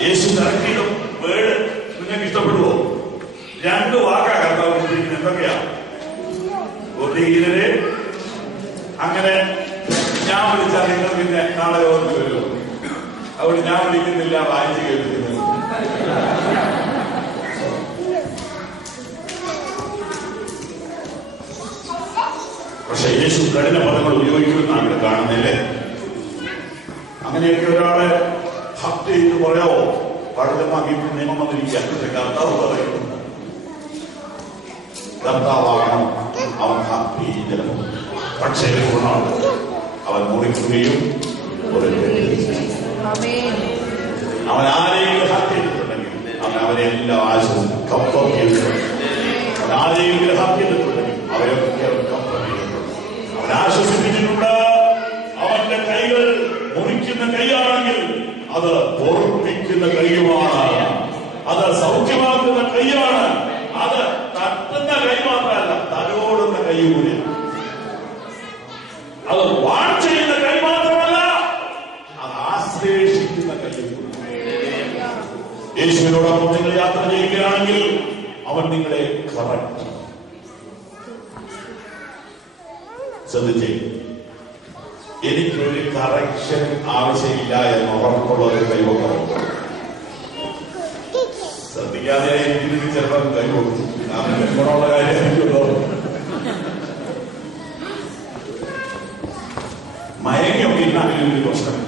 യേശു കറക്റ്റ് ചെയ്ത വേർഡ് നിങ്ങൾക്ക് ഇഷ്ടപ്പെടുവോ? 2 വാക്കാ കർത്താവ് കൊടുത്തിരിക്കുന്നത്. എന്തൊക്കെയാ? ബുദ്ധിഹീനരെ, അങ്ങനെ ഞാൻ വിളിച്ചാൽ നിങ്ങൾ പിന്നെ നാളെ ഓർമ്മ വരുമോ? അതുകൊണ്ട് ഞാൻ വിളിക്കുന്നില്ല, വായിച്ചു കേൾക്കുന്നത്. പക്ഷെ യേശു കഠിന പദങ്ങൾ ഉപയോഗിക്കുമെന്ന് അവിടെ കാണുന്നില്ലേ? അങ്ങനെയൊക്കെ ഒരാളെ ഹത്യ ചെയ്ത് പറയാവോ? പഴയമാക്കി നിയമം വന്നിരിക്കാൻ കർത്താവ് പറയുന്നു. കർത്താവാകണം അവൻ ഹത്യ ചെയ്തിരുന്നു. പക്ഷേ അവൻ മുറിക്കുകയും അവൻ ആരെങ്കിലും ഹത്യ ചെയ്തിട്ടുണ്ടെങ്കിൽ അവൻ അവരെ എല്ലാം ആശ്വസിക്കും. അവൻ ആരെങ്കിലും ഹത്യ ചെയ്തിട്ടുണ്ടെങ്കിൽ അവരൊക്കെ അവൻ ആശ്വസിപ്പിച്ചിട്ടുണ്ട്. അവന്റെ കൈകൾ മുറിക്കുന്ന കൈയാണെങ്കിൽ അത് പൊറുപ്പിക്കുന്ന കൈയുമാണ്, അത് സൗഖ്യമാക്കുന്ന കൈയാണ്, അത് തട്ടുന്ന കൈ മാത്രമല്ല, തലോടുന്ന കൈ കൂടി. അത് വാൺ ചെയ്യുന്ന കൈ മാത്രമല്ല, അത് ആശ്ലേഷിക്കുന്ന കൈ കൂടി. യേശുവിനോടൊപ്പം നിങ്ങൾ യാത്ര ചെയ്യുകയാണെങ്കിൽ അവൻ നിങ്ങളെ കറക്റ്റ് ശ്രദ്ധിച്ചേ. എനിക്കൊരു കറക്ഷൻ ആവശ്യമില്ല എന്ന് ഉറപ്പുള്ള ഒരു കൈവക്കണം. ശ്രദ്ധിക്കാതെ എനിക്ക് ചിലപ്പോൾ കൈവക്കും. അങ്ങനെ ഗുണമുള്ള കാര്യം എനിക്കുള്ളൂ. മയങ്ങിയൊക്കെ ഇന്ന് അങ്ങനെ ഒരു പ്രശ്നം.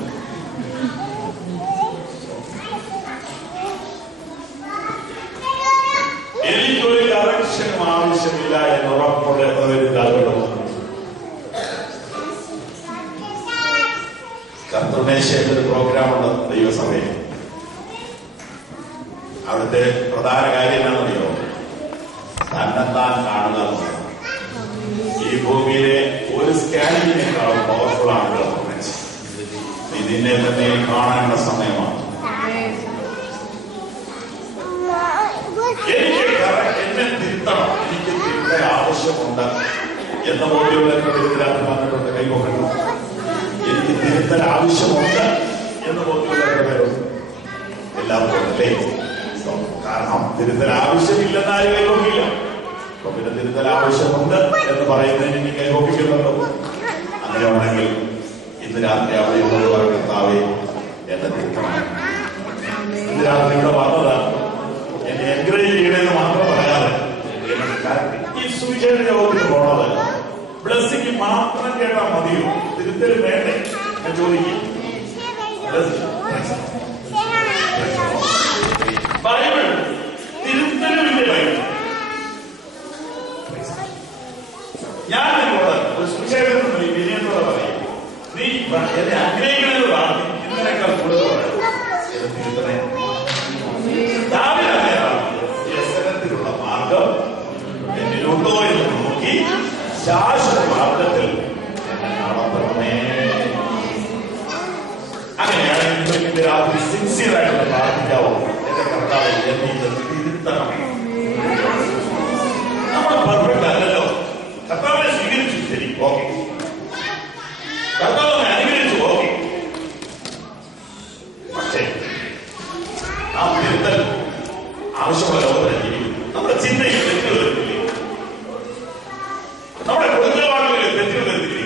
എനിക്കൊരു കറക്ഷനും ആവശ്യമില്ല എന്ന് ഉറപ്പുള്ള ഒരു കാലഘട്ടമാണ്. കർത്തൃമേശയിൽ ഒരു പ്രോഗ്രാമുണ്ട് ദൈവസഭയിൽ. അവിടുത്തെ പ്രധാന കാര്യം എന്താണെന്നറിയോ? തന്നെത്താൻ കാണുക. ഈ ഭൂമിയിലെ ഒരു സ്കാനിങ്ങിനേക്കാളും പവർഫുൾ ആണ് കർത്തൃമേശ. നിന്നെ തന്നെ കാണേണ്ട സമയമാണ്. എന്നെ തിരുത്തണം, എനിക്ക് തിരുത്ത ആവശ്യമുണ്ട് എന്ന ബോധ്യമുള്ള തിരുത്തലാക്കി വന്നിട്ടുണ്ട്. കൈകൊണ്ടു എനിക്ക് തിരുത്തൽ ആവശ്യമുണ്ട് എന്ന് ബോധ്യമുള്ള എല്ലാവർക്കും അല്ലേ? കാരണം തിരുത്തൽ ആവശ്യമില്ലെന്നാരും കൈകൊണ്ടില്ല. അപ്പൊ പിന്നെ തിരുത്തൽ ആവശ്യമുണ്ട് എന്ന് പറയുന്നതിന് ഇനി കൈകൊപ്പിക്കുന്നുണ്ടോ? അങ്ങനെ ഉണ്ടെങ്കിൽ ഇന്ന് രാത്രി അവിടെ ഉള്ളവർ കർത്താവേ എന്നെ തിരുത്തണം. ഇന്ന് രാത്രി ഇവിടെ വന്നതാണ് എന്നെ എൻകറേജ് ചെയ്യണമെന്ന് മാത്രം പറയാതെ ഈ സുവിശേഷ യോഗത്തിന് പോണത് ബ്ലെസ്സിങ് മാത്രം കേട്ടാൽ മതിയോ? തിരുത്തൽ വേണ്ടേ? ഞാൻ ചോദിക്കും. ബൈബിൾ തിരുത്തലുമില്ലേ? ബൈബിൾ ഞാൻ നിങ്ങളോട് ഒരു സുവിശേഷത്തിൽ വിനയത്തോടെ പറയും, നീ എന്നെ ആഗ്രഹിക്കണമെന്ന് പറഞ്ഞു ഇന്നേക്കാൾ കൂടുതൽ പറയാം. തിരുത്തണേ. ത്തിലുള്ള മാർഗം എന്നിലുണ്ടോ എന്ന് നോക്കി ശാശ്വത മാർഗത്തിൽ നടത്തണമേ. അങ്ങനെയാണെങ്കിൽ രാത്രി സിൻസിയറായിട്ട് പ്രാർത്ഥിക്കാവോ? എന്റെ കർത്താവ് എന്നെ തിരുത്തണം. നമ്മൾ പെർഫെക്റ്റ് അല്ലല്ലോ. കർത്താവിനെ സ്വീകരിച്ചു, ശരി, ഓക്കെ. കർത്താവിനെ അനുകരിച്ചു, ഓക്കെ. പക്ഷേ ആ തിരുത്തൽ ആവശ്യമുള്ള ലോകത്തിലെ ജീവിക്കും. നമ്മുടെ ചിന്തയിൽ തെറ്റുകൾ വരുന്നില്ലേ? നമ്മുടെ കൊടുക്കൽവാക്കുകളിൽ തെറ്റുകൾ വരുന്നില്ലേ?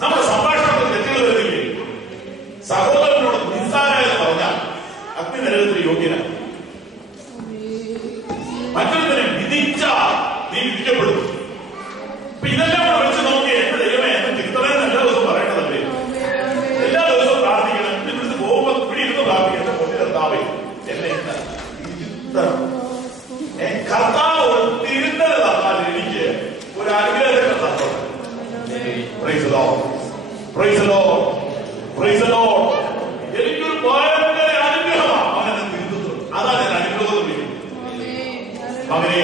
നമ്മുടെ സംഭാഷണത്തിൽ തെറ്റുകൾ വരുന്നില്ലേ? സഹോദരനോട് നിസ്സാര എന്ന് പറഞ്ഞാൽ അഗ്നി നരകത്തിന് യോഗ്യനാണ്. മറ്റൊരുത്തനെ വിധിച്ചാൽ നീ വിധിക്കപ്പെടും. അപ്പൊ ഇതെല്ലാം കൂടെ വെച്ച് നോക്കി എന്റെ ദൈവമേ എന്നെ തിരുത്തണമെന്ന് എല്ലാ ദിവസവും പറയേണ്ടതല്ലേ? എല്ലാ ദിവസവും പ്രാർത്ഥിക്കണം. ഇവിടുന്ന് പോകുമ്പോൾ ഇവിടെ ഇരുന്ന് പ്രാർത്ഥിക്കണം. എന്റെ പൊന്നു കർത്താവേ എന്നെ കർത്താവ് ഒരു തിരുത്തൽ തന്നാൽ എനിക്ക് ഒരു അനുഗ്രഹത്തെ തന്നു. എനിക്കൊരു ഭയങ്കര അനുഗ്രഹമാണ്. അവനെ തിരുത്തുന്നത്. അതാണ് ഞാൻ അനുഗ്രഹം. മകനെ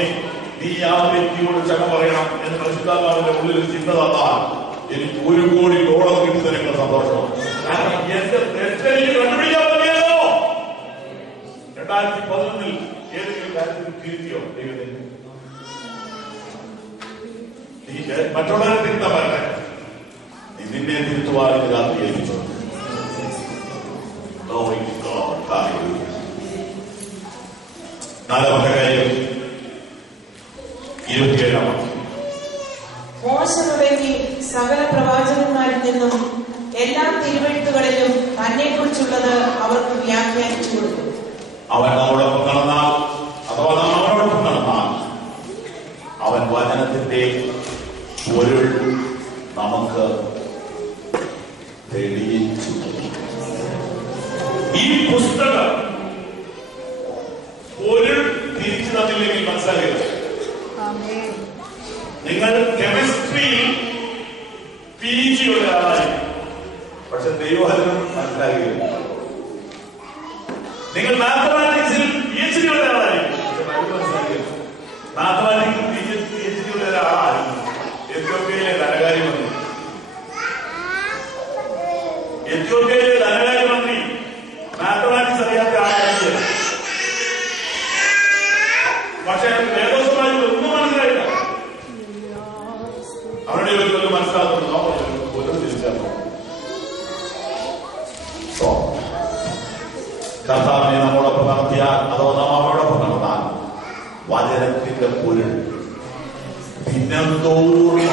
നീ ആ വ്യക്തിയോട് ക്ഷമ പറയണം എന്ന് പരിശുദ്ധാത്മാവിന്റെ ഉള്ളിൽ ചിന്ത തന്നാൽ എനിക്ക് $1 കോടി കിട്ടുന്നതിനുള്ള സന്തോഷമാണ്. കാരണം എന്റെ തെറ്റെനിക്ക് കണ്ടുപിടിക്കാൻ പറ്റിയല്ലോ. 2011 ഏതെങ്കിലും കാര്യത്തിൽ തിരുത്തിയോ ദൈവത്തെ? മറ്റുള്ളവരെ തിരുത്താൻ പറ്റേ? നീ നിന്നെ തിരുത്തുവാൻ രാത്രി ഏൽപ്പിച്ചു. നാലാമത്തെ കാര്യം 27 മോശ തുടങ്ങി സകല പ്രവാചകന്മാരിൽ നിന്നും എല്ലാ തിരുവെഴുത്തുകളിലും തന്നെ കുറിച്ചുള്ളത് അവർക്ക് വ്യാഖ്യാനിച്ചു കൊടുത്തു. അവൻ നമ്മോടൊപ്പം നടന്നാൽ, അഥവാ നാം അവനോടൊപ്പം നടന്നാൽ, അവൻ വചനത്തിന്റെ പൊരുൾ നമുക്ക് തെളിയിച്ചു. ഈ പുസ്തകം പൊരുൾ തിരിച്ചു തന്നില്ലെങ്കിൽ മനസ്സിലാക്കില്ല. നിങ്ങൾ കെമിസ്ട്രിയിൽ PG ഒരാളായി, പക്ഷെ ദൈവവചനം മനസ്സിലാക്കില്ല. നിങ്ങൾ മാത്തമാറ്റിക്സിൽ PhD ഒരാളായിരിക്കും, പക്ഷെ ബൈബിൾ മനസ്സിലാക്കില്ല. മാത്തമാറ്റിക്സിൽ PhD ഒരാളായിരുന്നു. എത്യോപ്യയിലെ ധനകാര്യമന്ത്രി. എത്യോപ്യയിലെ ധനകാര്യമന്ത്രി മാത്തമാറ്റിക്സ് അറിയാത്ത ആളായിരിക്കില്ല. പക്ഷെ വേദോസമായി ഒന്നും മനസ്സിലായില്ല. അവരുടെ ഒരു മനസ്സിലാക്കുന്നു, ഒരു തിരിച്ചറിഞ്ഞു. കർത്താവിനെ നമ്മോടൊപ്പം നടത്തിയാൽ, അഥവാ നാം അവരോടൊപ്പം നടന്നാൽ, വചനത്തിന്റെ പൊരുൾ ദിനംതോറും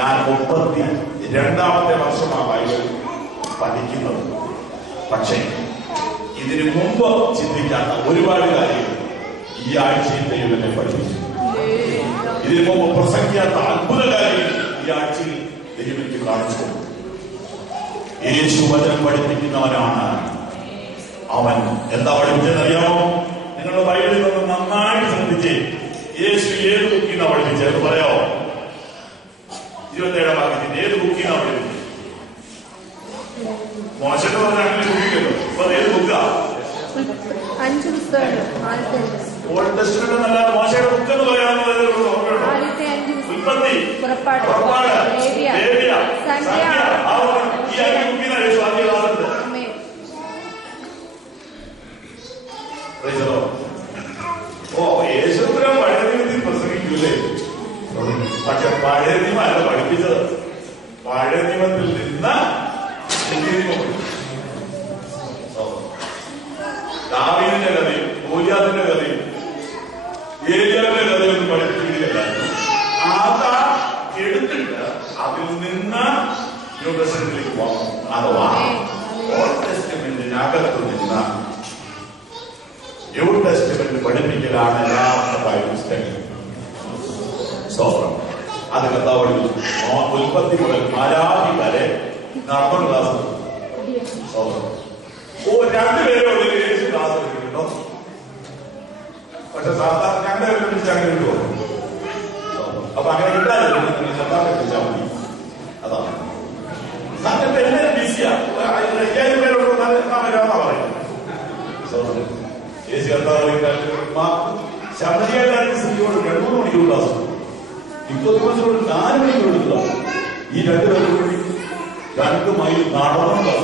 ഞാൻ 32ാമത്തെ വർഷമാണ് ബൈബിൾ പഠിക്കുന്നത്. പക്ഷേ ഇതിനു മുമ്പ് ചിന്തിക്കാത്ത ഒരുപാട് കാര്യങ്ങൾ ഈ ആഴ്ചയിൽ ദൈവം എന്നെ പഠിപ്പിച്ചു. ഇതിനു മുമ്പ് പ്രസംഗിക്കാത്ത അത്ഭുത കാര്യങ്ങൾ ഈ ആഴ്ചയിൽ ദൈവം എനിക്ക് കാണിച്ചു. യേശു വചനം പഠിപ്പിക്കുന്നവനാണ് അവൻ. എന്താ പഠിപ്പിച്ചതെന്നറിയാമോ? നിങ്ങളുടെ ബൈബിളിൽ നിന്ന് നന്നായി ശ്രദ്ധിച്ച് യേശു ഏത് ബുക്കിന്നാ പഠിപ്പിച്ചത് എന്ന് പറയാമോ? 27ാം വാക്യത്തിന്റെ ഏത് ബുക്കിന്നാ പഠിപ്പിച്ചത്? മോശത്തെ പറഞ്ഞ അങ്ങനെ ബുക്കില്ലല്ലോ. അപ്പൊ ഏത് ബുക്കാ? 5 പുസ്തകങ്ങൾ. ഓൾഡ് ടെസ്റ്റ്മെന്റ് എന്നല്ല, മോശയുടെ ബുക്ക് എന്ന് പറയാവുന്ന ഉൽപ്പത്തി, പുറപ്പാട്, ലേവ്യ, സംഖ്യ, ഈ 5 ബുക്കിനാണ് യേശു ആദ്യ ക്ലാസ്സുണ്ട്. ഓ, യേശുപുരം പഴയ നിയമത്തിൽ പ്രസംഗിക്കൂലേ? പക്ഷെ പഴയ നിയമം അല്ല പഠിപ്പിച്ചത്. പഴയ നിയമത്തിൽ നിന്ന് ദാവീദിന്റെ കഥയും ഗോലിയാത്തിന്റെ കഥയും ഏലിയാവിന്റെ കഥയൊന്നും പഠിപ്പിക്കുകയല്ല. അതാ എടുത്തിട്ട് അതിൽ നിന്ന് ന്യൂ ടെസ്റ്റ്മെന്റിലേക്ക് പോകണം. അഥവാ ഓൾഡ് ടെസ്റ്റ്മെന്റിനകത്ത് നിന്ന് ന്യൂ ടെസ്റ്റ്മെന്റ് പഠിപ്പിക്കലാണ് യഥാർത്ഥ ബൈബിൾ സ്റ്റഡി. സ്തോത്രം. അത് കർത്താവ് പഠിപ്പിച്ചു. ഉൽപ്പത്തി മുതൽ മലാഖി വരെ നടന്ന ക്ലാസ്. സ്തോത്രം. ഓ, 2 പേരെ ഉള്ളിൽ യേശു ക്ലാസ് എടുക്കുന്നുണ്ടോ? പക്ഷെ സാധാരണ ഞങ്ങളുടെ വിളിച്ച് അങ്ങനെ കിട്ടുമോ? അപ്പൊ അങ്ങനെ കിട്ടാതെ സാധാരണ വിളിച്ചാൽ മതി. അതാണ് സാറിന് എല്ലാവരും ബിസിയാ. 5000 പേരോട് വരാമെന്നാ പറയുന്നത്. യേശു കർത്താവ് ശബരിയായിട്ട് സ്ത്രീയോട് 2-3 മണിക്കൂർ ക്ലാസ്, നിക്കോദിമോസിനോട് 4 മണിക്കൂർ എടുക്കുക. ഈ 2 പേർക്ക് വേണ്ടി 2 മൈൽ നടന്നു.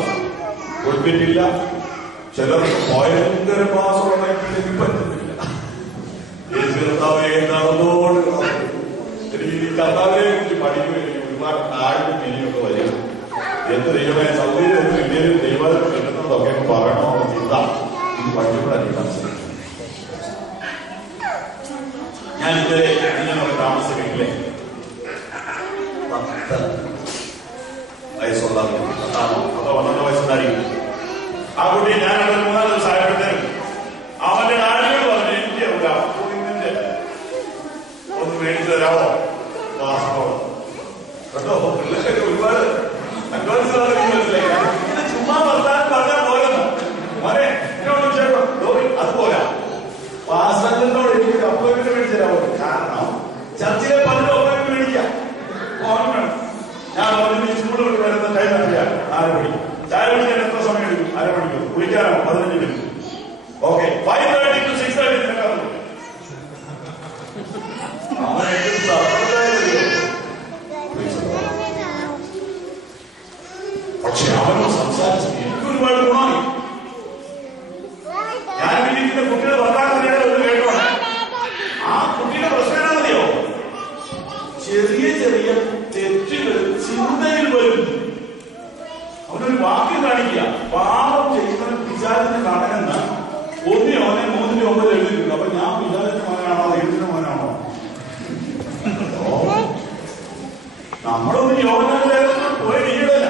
ഉൾപ്പെട്ടില്ല. ചിലർ ഭയങ്കര മാസമുണ്ടെങ്കിൽ പറ്റുന്നില്ല. യേശു കർത്താവെ നടന്നോട് കർത്താവിനെ കുറിച്ച് പഠിക്കുകയും ഒരുപാട് താഴ്ച മെനിയൊക്കെ വരും. എന്ത് ദൈവമായ സൗകര്യം ഇന്ത്യയിൽ ദൈവം കിട്ടുന്നതൊക്കെ പറയണമെന്ന് ചിന്ത ഇത് പഠിച്ചുകൂടാൻ മനസ്സിലാക്കി. ഞാൻ ഇതുവരെ ഇങ്ങനെ താമസ വീട്ടിലെ 10 വയസ്സുള്ള 12 വയസ്സുണ്ടായിരിക്കും. ആ കുട്ടി ഞാൻ 3-4 ദിവസം ആയപ്പോഴത്തേനും അവന്റെ നാടുകൾ പറഞ്ഞു, എനിക്ക് ഒരു അപ്പൂരിന്റെ ഒന്ന് മേടിച്ചു തരാമോ? പാസ്പോർട്ട് കേട്ടോ. പിള്ളേരൊക്കെ ഒരുപാട് അഡ്വാൻസ് മനസ്സിലായി. ചുമ്മാ വർത്താനം പറഞ്ഞാൽ പോലെന്നോ മോനെ എന്നോട് ചേട്ടോ അതുപോലെ പാസ്പോർട്ടിനോട് എനിക്ക് അപ്പോയിന്റ്മെന്റ് മേടിച്ചു തരാമോ? കാരണം ചർച്ചിലെ 10 അപ്പോയിന്റ്മെന്റ് മേടിക്കാം. ഞാൻ പറഞ്ഞു സ്കൂളിൽ വിട്ട് വരുന്ന ടൈം എത്രയാണ്? 4 മണി. ചായ കുടിക്കാൻ എത്ര സമയം എടുക്കും? 1/2 മണിക്കൂർ. കുളിക്കാനോ 15 മിനിറ്റ്. ഓക്കെ, 5:30 to 6:30 നിനക്കാണ്. പക്ഷെ അവനോട് സംസാരിച്ചു എനിക്ക് ഒരുപാട് ഗുണമായി. ഞാൻ വിളിക്കുന്ന കുട്ടിയുടെ ഭർത്താക്കന്മാരുടെ ഒന്ന് കേട്ടോണേ. ആ കുട്ടിയുടെ പ്രശ്നം എന്താണെന്നറിയോ? ചെറിയ ചെറിയ തെറ്റുകൾ ചിന്തയിൽ വരും. അവനൊരു വാക്യം കാണിക്കുക. പാപം ചെയ്യുന്ന പിശാചിന്റെ കടനെന്ന് 1-9 എഴുതിയിട്ടുണ്ട്. അപ്പൊ ഞാൻ പിശാചിന്റെ മകനാണോ ദൈവത്തിന്റെ മകനാണോ? നമ്മളൊന്നും യോഗ പോയ വീടല്ല.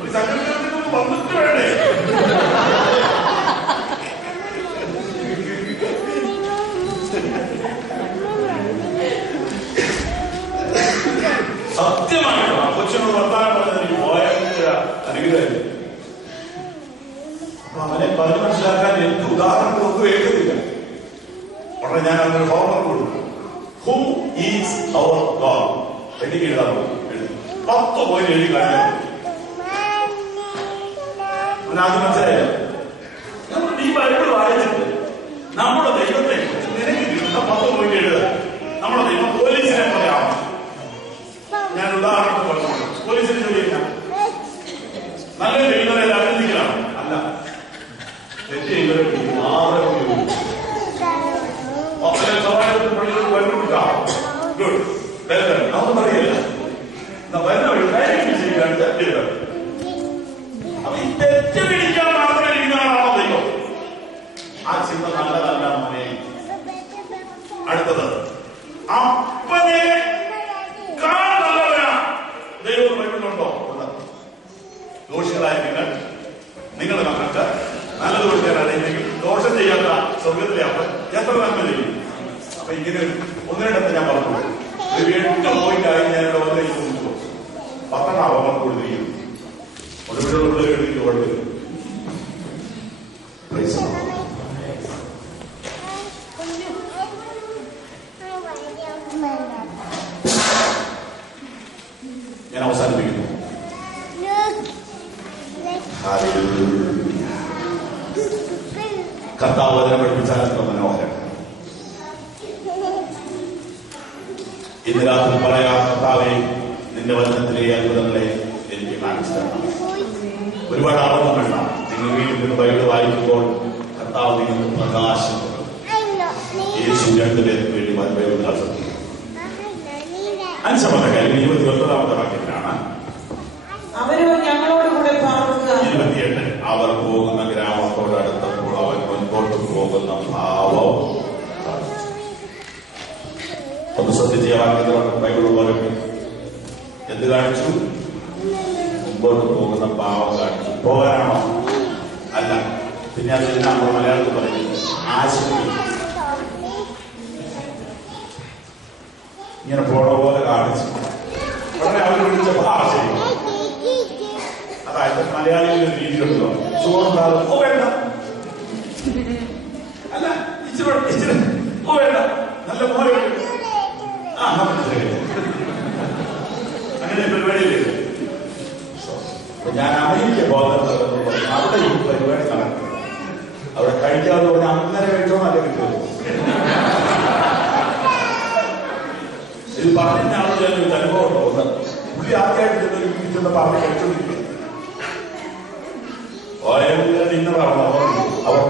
ഒരു സംഘടന വന്നിട്ട് വേണ്ടേ? സത്യമായിട്ടോ ആ കൊച്ചിനോട് വർത്താനം പറഞ്ഞത് എനിക്ക് ഭയങ്കര അനുഗ്രഹമില്ല. അപ്പൊ അവനെ പറഞ്ഞു മനസ്സിലാക്കാൻ എന്ത് ഉദാഹരണങ്ങളൊന്നും എഴുതുന്നില്ല. ഉടനെ ഞാൻ അവനൊരു ഹോംവർക്ക് കൊടുക്കും. Who is our God? എനിക്ക് എഴുതാൻ പോകും. 10 പോയിന്റ് എഴുതി കാണിക്കാം. അവനാദ്യം മനസ്സിലായോ? നമ്മൾ ഈ ബൈബിൾ വായിച്ചിട്ട് നമ്മുടെ ദൈവത്തെ നിനക്ക് കിട്ടുന്ന 10 പോയിന്റ് എഴുതുക. നമ്മുടെ ദൈവം പോലീസിനെ പറയാം. ഞാൻ ഉദാഹരണം പറഞ്ഞു. പോലീസിന് ജോലിയില്ല. നല്ല ചെയ്യുന്നവരെ അഭിനന്ദിക്കലാണ്. അല്ല, തെറ്റ് ചെയ്യുന്നവരെ ഗുഡ് അതൊന്നും പറയില്ല. വരുന്ന വഴി ഡയറക്റ്റ് ചെയ്യാൻ തെറ്റ്. അപ്പൊ ഈ തെറ്റ് പിടിക്കാൻ മാത്രം ഇരിക്കുന്നതാണോ ദൈവം? ആ ചിന്ത നല്ലതല്ല മോനെ. അടുത്തത് അപ്പനെ കാണാൻ ദോഷികളായ നിങ്ങളുടെ മക്കൾക്ക് നല്ലത് കൊടുക്കാൻ അറിയില്ലെങ്കിൽ ദോഷം ചെയ്യാത്ത സ്വർഗത്തിലെ അവൻ എത്ര നന്മ ചെയ്യും. അപ്പൊ ഇങ്ങനെ ഒന്നിനിടത്ത് ഞാൻ പറഞ്ഞു, ഒരു 8 പോയിന്റായി ഞാൻ ഇവിടെ വന്നിരിക്കും 10 അവർക്ക് കൊടുത്തിരിക്കുന്നു. ഒടുവിലുള്ള എഴുതിയിട്ട് കുഴപ്പമില്ല. ഞാൻ അവസാനിപ്പിക്കുന്നു. കർത്താവ് വചനം പഠിപ്പിച്ചാൽ എത്ര മനോഹരം. ഇന്ന് രാത്രി പറയാം, കർത്താവേ നിന്റെ വചനത്തിലെ അത്ഭുതങ്ങളെ എനിക്ക് കാണിച്ചു തരണം. ഒരുപാട് ആളൊന്നും വേണ്ട. നിങ്ങൾ വീട്ടിൽ നിന്ന് ബൈബിൾ വായിക്കുമ്പോൾ കർത്താവ് നിങ്ങൾക്ക് പ്രകാശം കൊടുക്കും. യേശു 2 പേർക്ക് വേണ്ടി ബൈബിൾ ശ്രദ്ധിക്കും. 5-ാമത്തെ കാര്യം 29-ാമത്തെ വാക്യത്തിലാണ്. അവരോ ഞങ്ങളോടുകൂടെ പാർക്കുക. 28 അവർ പോകുന്ന ഗ്രാമത്തോടടുത്തപ്പോൾ അവൻ മുൻപോട്ട് പോകുന്ന ഭാവം ഒന്ന് ശ്രദ്ധിച്ച വാക്യത്തിലോട്ട് ബൈബിൾ പോലെ എന്ത് കാണിച്ചു? മുമ്പോട്ട് പോകുന്ന ഭാവം കാണിച്ചു. പോകാനാണോ? അല്ല. പിന്നെ അതിൽ നമ്മൾ മലയാളത്തിൽ പറയുന്നത് ആശയം. ഇങ്ങനെ പോണ പോലെ കാണിച്ചു. വളരെ അവർ വിളിച്ച ഭാഷയും അതായത് മലയാളികളുടെ രീതിയിലുണ്ടല്ലോ. ചോറുണ്ടാകും ഓ വേണ്ട, അല്ല ഇച്ചിരി ഓ വേണ്ട, നല്ല പോലെ അങ്ങനെ പരിപാടിയില്ലേ. ഞാൻ അമേരിക്ക പോകുന്നത് അവിടെ ഈ പരിപാടി നടക്കും. അവിടെ കഴിക്കാതെ പോലെ അങ്ങനെ കഴിച്ചോ നല്ല കിട്ടുമോ? ഇത് പറഞ്ഞ ആളുകൾ അനുഭവം ഉണ്ടോ? പുള്ളി ആദ്യമായിട്ട് കിട്ടുന്ന പറഞ്ഞ് കഴിച്ചോണ്ടിരിക്കും. ഡിന്നറാണ് അവർ.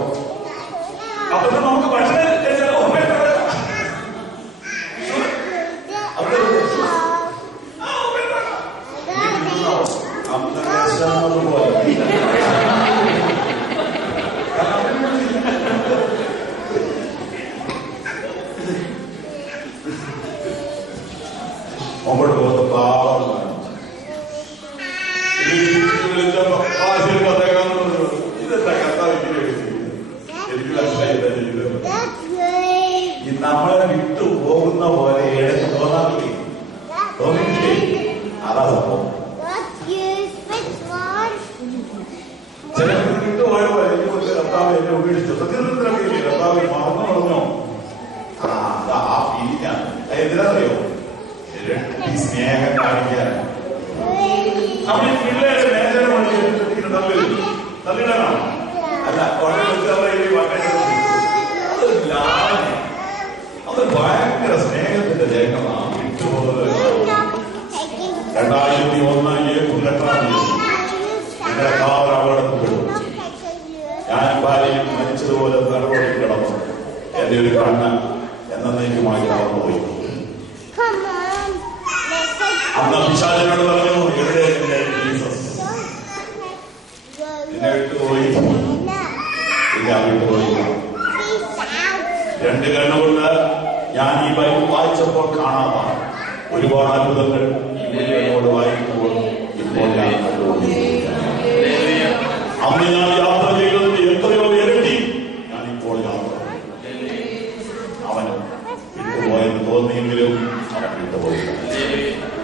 അപ്പൊ നമുക്ക് ഭക്ഷണം കഴിച്ചാൽ മുമ്പോട്ട് പോകുന്ന പാവം നമ്മളെ വിട്ടു പോകുന്ന പോലെ ഇടയ്ക്ക് തോന്നില്ലേ? അതാ സംഭവം. ചില വിട്ടുപോയ പോലെ എനിക്ക് കർത്താവ് എന്നെ ഉപേക്ഷിച്ചു. സത്യത്തിലൊക്കെ കർത്താവ് മറന്നു പറഞ്ഞോ? ആ ഫീലിംഗാണ്. എന്തിനാറിയോ? ഇരട്ടി സ്നേഹം കാണിക്കാൻ. നമ്മൾ പിള്ളേരെ മേഖല തള്ളിടാനാണ്. അല്ല അത് ഭയങ്കര സ്നേഹത്തിന്റെ ജയങ്ങളാണ്. വിട്ടുപോകുന്നത് 2001 ഏപ്രിൽ 8-ാം തീയതി എന്റെ കാർ അപകടത്തിൽപ്പെട്ടു. ഞാൻ ഭാര്യയും മരിച്ചതുപോലെ നടപടി കിടന്നു. എന്റെ ഒരു കണ്ണ് എന്നേക്കുമായി കടന്നുപോയി. അന്ന് പിശാചിനോട് പറഞ്ഞു, എവിടെ എന്റെ ജീസസ്? എന്നെ വിട്ടുപോയി. ഞാൻ വിട്ടുപോയില്ല. 2 കണ്ണുകൊണ്ട് ഞാൻ ഈ ബൈബിൾ വായിച്ചപ്പോൾ കാണാതാണ് ഒരുപാട് അത്ഭുതങ്ങൾ എന്നോട് വായിക്കുമ്പോൾ ഇപ്പോൾ ഞാൻ കണ്ടുകൊണ്ടിരിക്കുകയാണ്. അന്ന് ഞാൻ യാത്ര ചെയ്തതിന്റെ എത്രയോ ഇരട്ടി ഞാൻ ഇപ്പോൾ യാത്ര. അവൻ വിട്ടുപോയെന്ന് തോന്നിയെങ്കിലും അവൻ വിട്ടുപോയില്ല.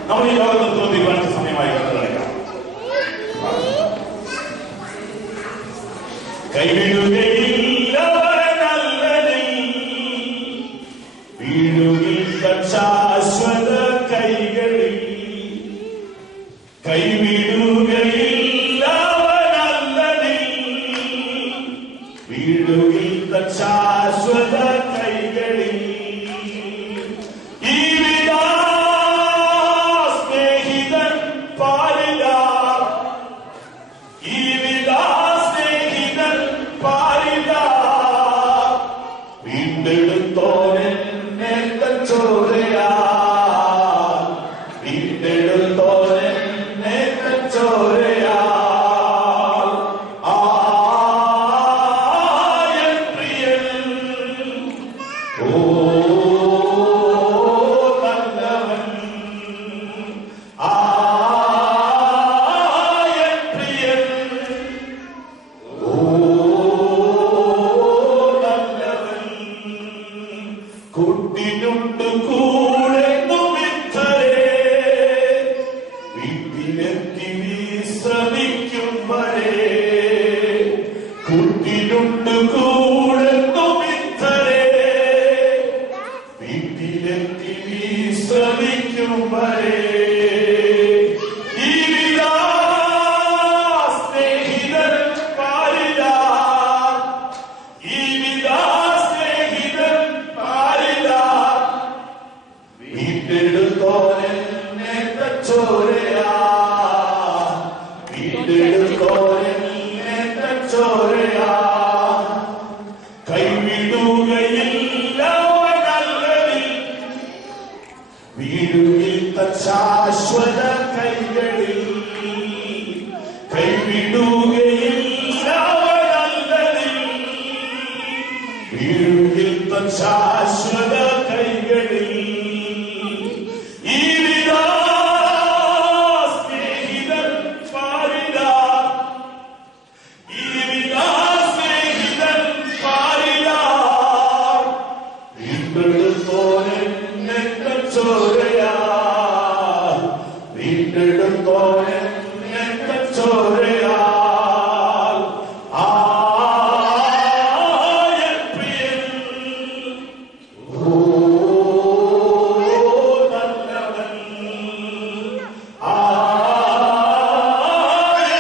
നമ്മൾ ഈ ലോകത്ത് തീരുമാനിച്ച സമയമായി കണ്ടുകളയാം. കൈവിടുകയില്ല ശാശ്വത കൈകളിൽ, കൈവിടുകയില്ല വീടുകിൽ ശാശ്വത കൈകളിൽ. ഈ വിടാ സ്നേഹിതൻ പാലില്ല, ഈ വിടാ സ്നേഹിതൻ പാലില്ല. വീണ്ടെടുത്തോനെ ചോദയാ വീണ്ടെടുത്തോനെ ചോദയാ വീട്ടിലെത്തി വിശ്രമിക്കും വരെ കുട്ടിലുണ്ട് കൂടുന്നു ഇത്തരെ. വീട്ടിലെത്തി വിശ്രമിക്കും വരെ ശാശ്വത കൈകളിൽ കൈവിടുകയില്ല വീഴുകിൽ തൻ ശാശ്വത കൈകളിൽ ഈ വിധാ സ്നേഹിതൻ പാരില്ല ഈ വിധാ സ്നേഹിതൻ പാരില്ല വീണ്ടെടുത്തോനെ ചോരയാ വീണ്ടെടുത്തോനെ ചോരയാൽ ആയ പ്രിയൻ ഓ നല്ലവൻ ആയ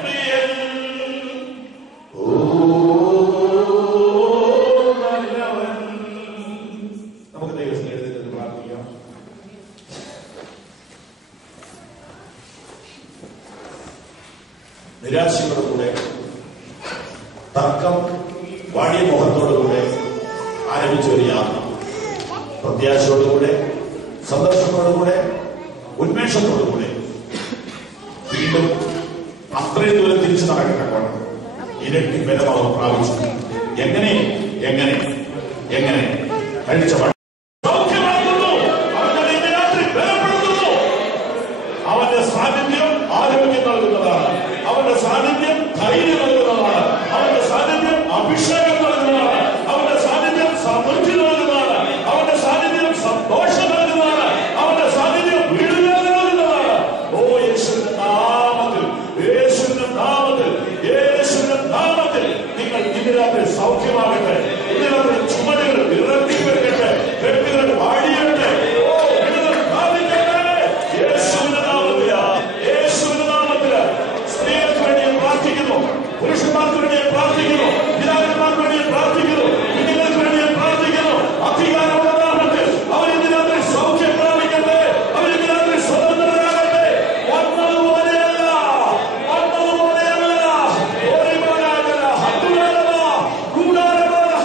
പ്രിയൻ ഓ നല്ലവൻ നിരാശയോടുകൂടെ തർക്കം വാടിയ മുഖത്തോടുകൂടെ ആരംഭിച്ച ഒരു യാത്ര പ്രത്യാശയോടുകൂടെ സന്തോഷത്തോടുകൂടെ ഉന്മേഷത്തോടുകൂടെ വീണ്ടും അത്രയും ദൂരം തിരിച്ചു നടക്കട്ടെ ഇരട്ടി ബലം അവർ പ്രാപിച്ചു. എങ്ങനെ എങ്ങനെ എങ്ങനെ കഴിച്ച അവന്റെ സാന്നിധ്യം ആരോഗ്യം നൽകുന്നതാണ്. അവന്റെ സാന്നിധ്യം ധൈര്യം നൽകുന്നതാണ്. അവന്റെ സാന്നിധ്യം അഭിഷേകം നൽകുന്നതാണ്. അവന്റെ സാന്നിധ്യം സമൃദ്ധി നൽകുന്നതാണ്. അവന്റെ സാന്നിധ്യം സന്തോഷം നൽകുന്നതാണ്. അവന്റെ സാന്നിധ്യം വിടുതൽ നൽകുന്നതാണ്. ഓ യേശുവിന്റെ നാമത്തിൽ യേശുവിന്റെ നാമത്തിൽ യേശുവിന്റെ നാമത്തിൽ നിങ്ങൾ ഇന്ന് രാത്രി സൗഖ്യമാകട്ടെ. ഇന്ന് രാത്രി ചുമടുകൾ ഇറക്കി വെക്കട്ടെ. കെട്ടുകൾ വാടിയട്ടെ. വിടുതൽ പ്രാപിക്കട്ടെ. യേശുവിന്റെ സ്ത്രീകൾക്ക് വേണ്ടി പ്രാർത്ഥിക്കുന്നു. പുരുഷന്മാർക്ക് വേണ്ടി പ്രാർത്ഥിക്കുന്നു. പിതാക്കന്മാർക്ക് വേണ്ടി പ്രാർത്ഥിക്കുന്നു. കുഞ്ഞുങ്ങൾക്ക് വേണ്ടി പ്രാർത്ഥിക്കുന്നു. അധികാരമുള്ള നാമത്തിൽ അവരിതിനകത്ത് സൗഖ്യം പ്രാപിക്കട്ടെ. അവരിതിനകത്ത് സ്വതന്ത്രരാകട്ടെ. വന്നതുപോലെയല്ല വന്നതുപോലെയല്ല കൂടാരമാണ്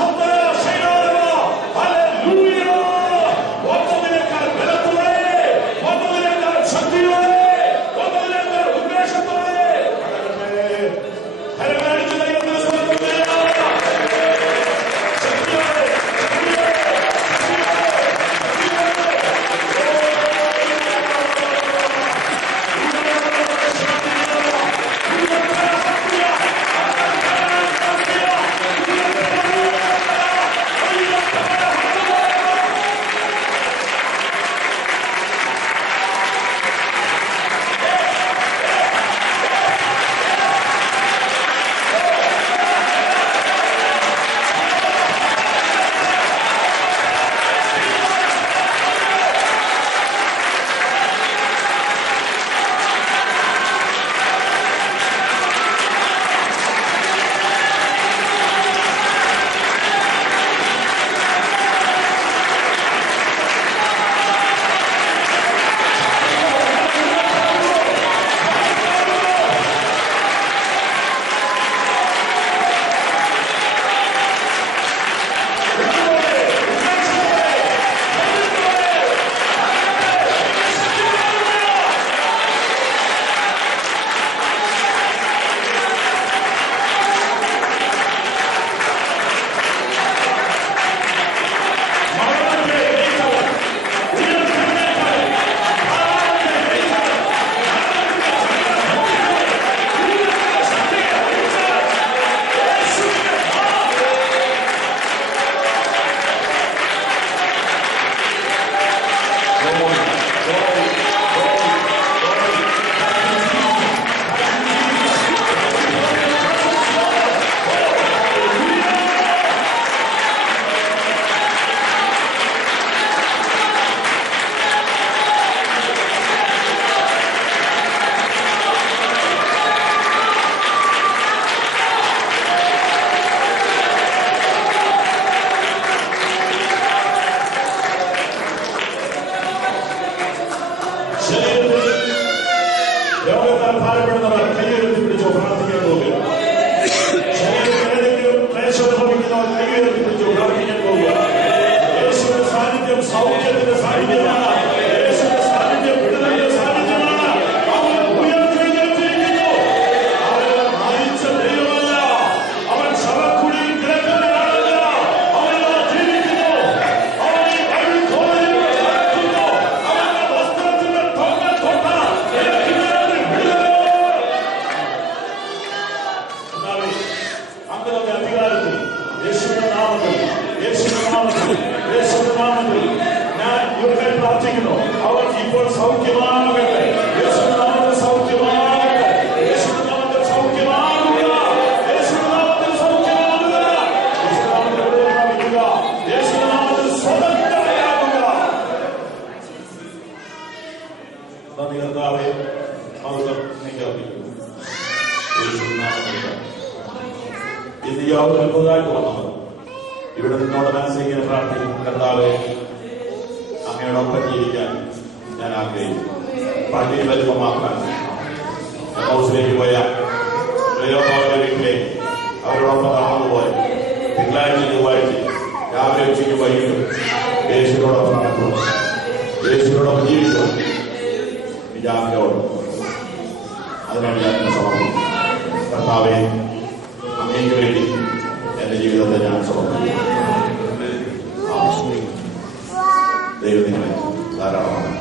യേശുനാമത്തിൽ ഞാൻ ഇവരെ പ്രാർത്ഥിക്കുന്നു. അവർ ഇപ്പോൾ സൗഖ്യമാകട്ടെ. യേശുനാമത്തിൽ സൗഖ്യമാകട്ടെ. യേശുനാമത്തിൽ സൗഖ്യമാകുക. യേശുനാമത്തിൽ സൗഖ്യമാകുക. യേശുനാമത്തിൽ പ്രാപിക്കുക. യേശുനാമത്തിൽ സ്വതന്ത്രരാകുക. നന്ദി കർത്താവേ. ഇന്ന് യോഗത്തിൽ പുതുതായിട്ട് വന്നത് ഇവിടെ നിന്നോട് മനസ്സിങ്ങനെ പ്രാർത്ഥിക്കും. കർത്താവേ, അങ്ങയോടൊപ്പം ജീവിക്കാൻ ഞാൻ ആഗ്രഹിക്കുന്നു. പള്ളിയിൽ വലിപ്പമാക്കാൻ ഹൗസിലേക്ക് പോയ പ്രയോഗങ്ങളുടെ വീട്ടിലേക്ക് അവരോടൊപ്പം നടന്നുപോയി തിങ്കളാഴ്ച ചൊവ്വാഴ്ച രാവിലെ ഉച്ചയ്ക്ക് വൈകിട്ടും യേശുവിനോടൊപ്പം നടക്കുന്നു. യേശുവിനോടൊപ്പം ജീവിച്ചു വിജാമിനോട് അതിനാണ് ഞാൻ സമർപ്പിക്കും. കർത്താവേ, അങ്ങേക്ക് വേണ്ടി എന്റെ ജീവിതത്തെ ഞാൻ സമർപ്പിക്കും. ദൈവം നിങ്ങളെ ധാരാളമാണ്.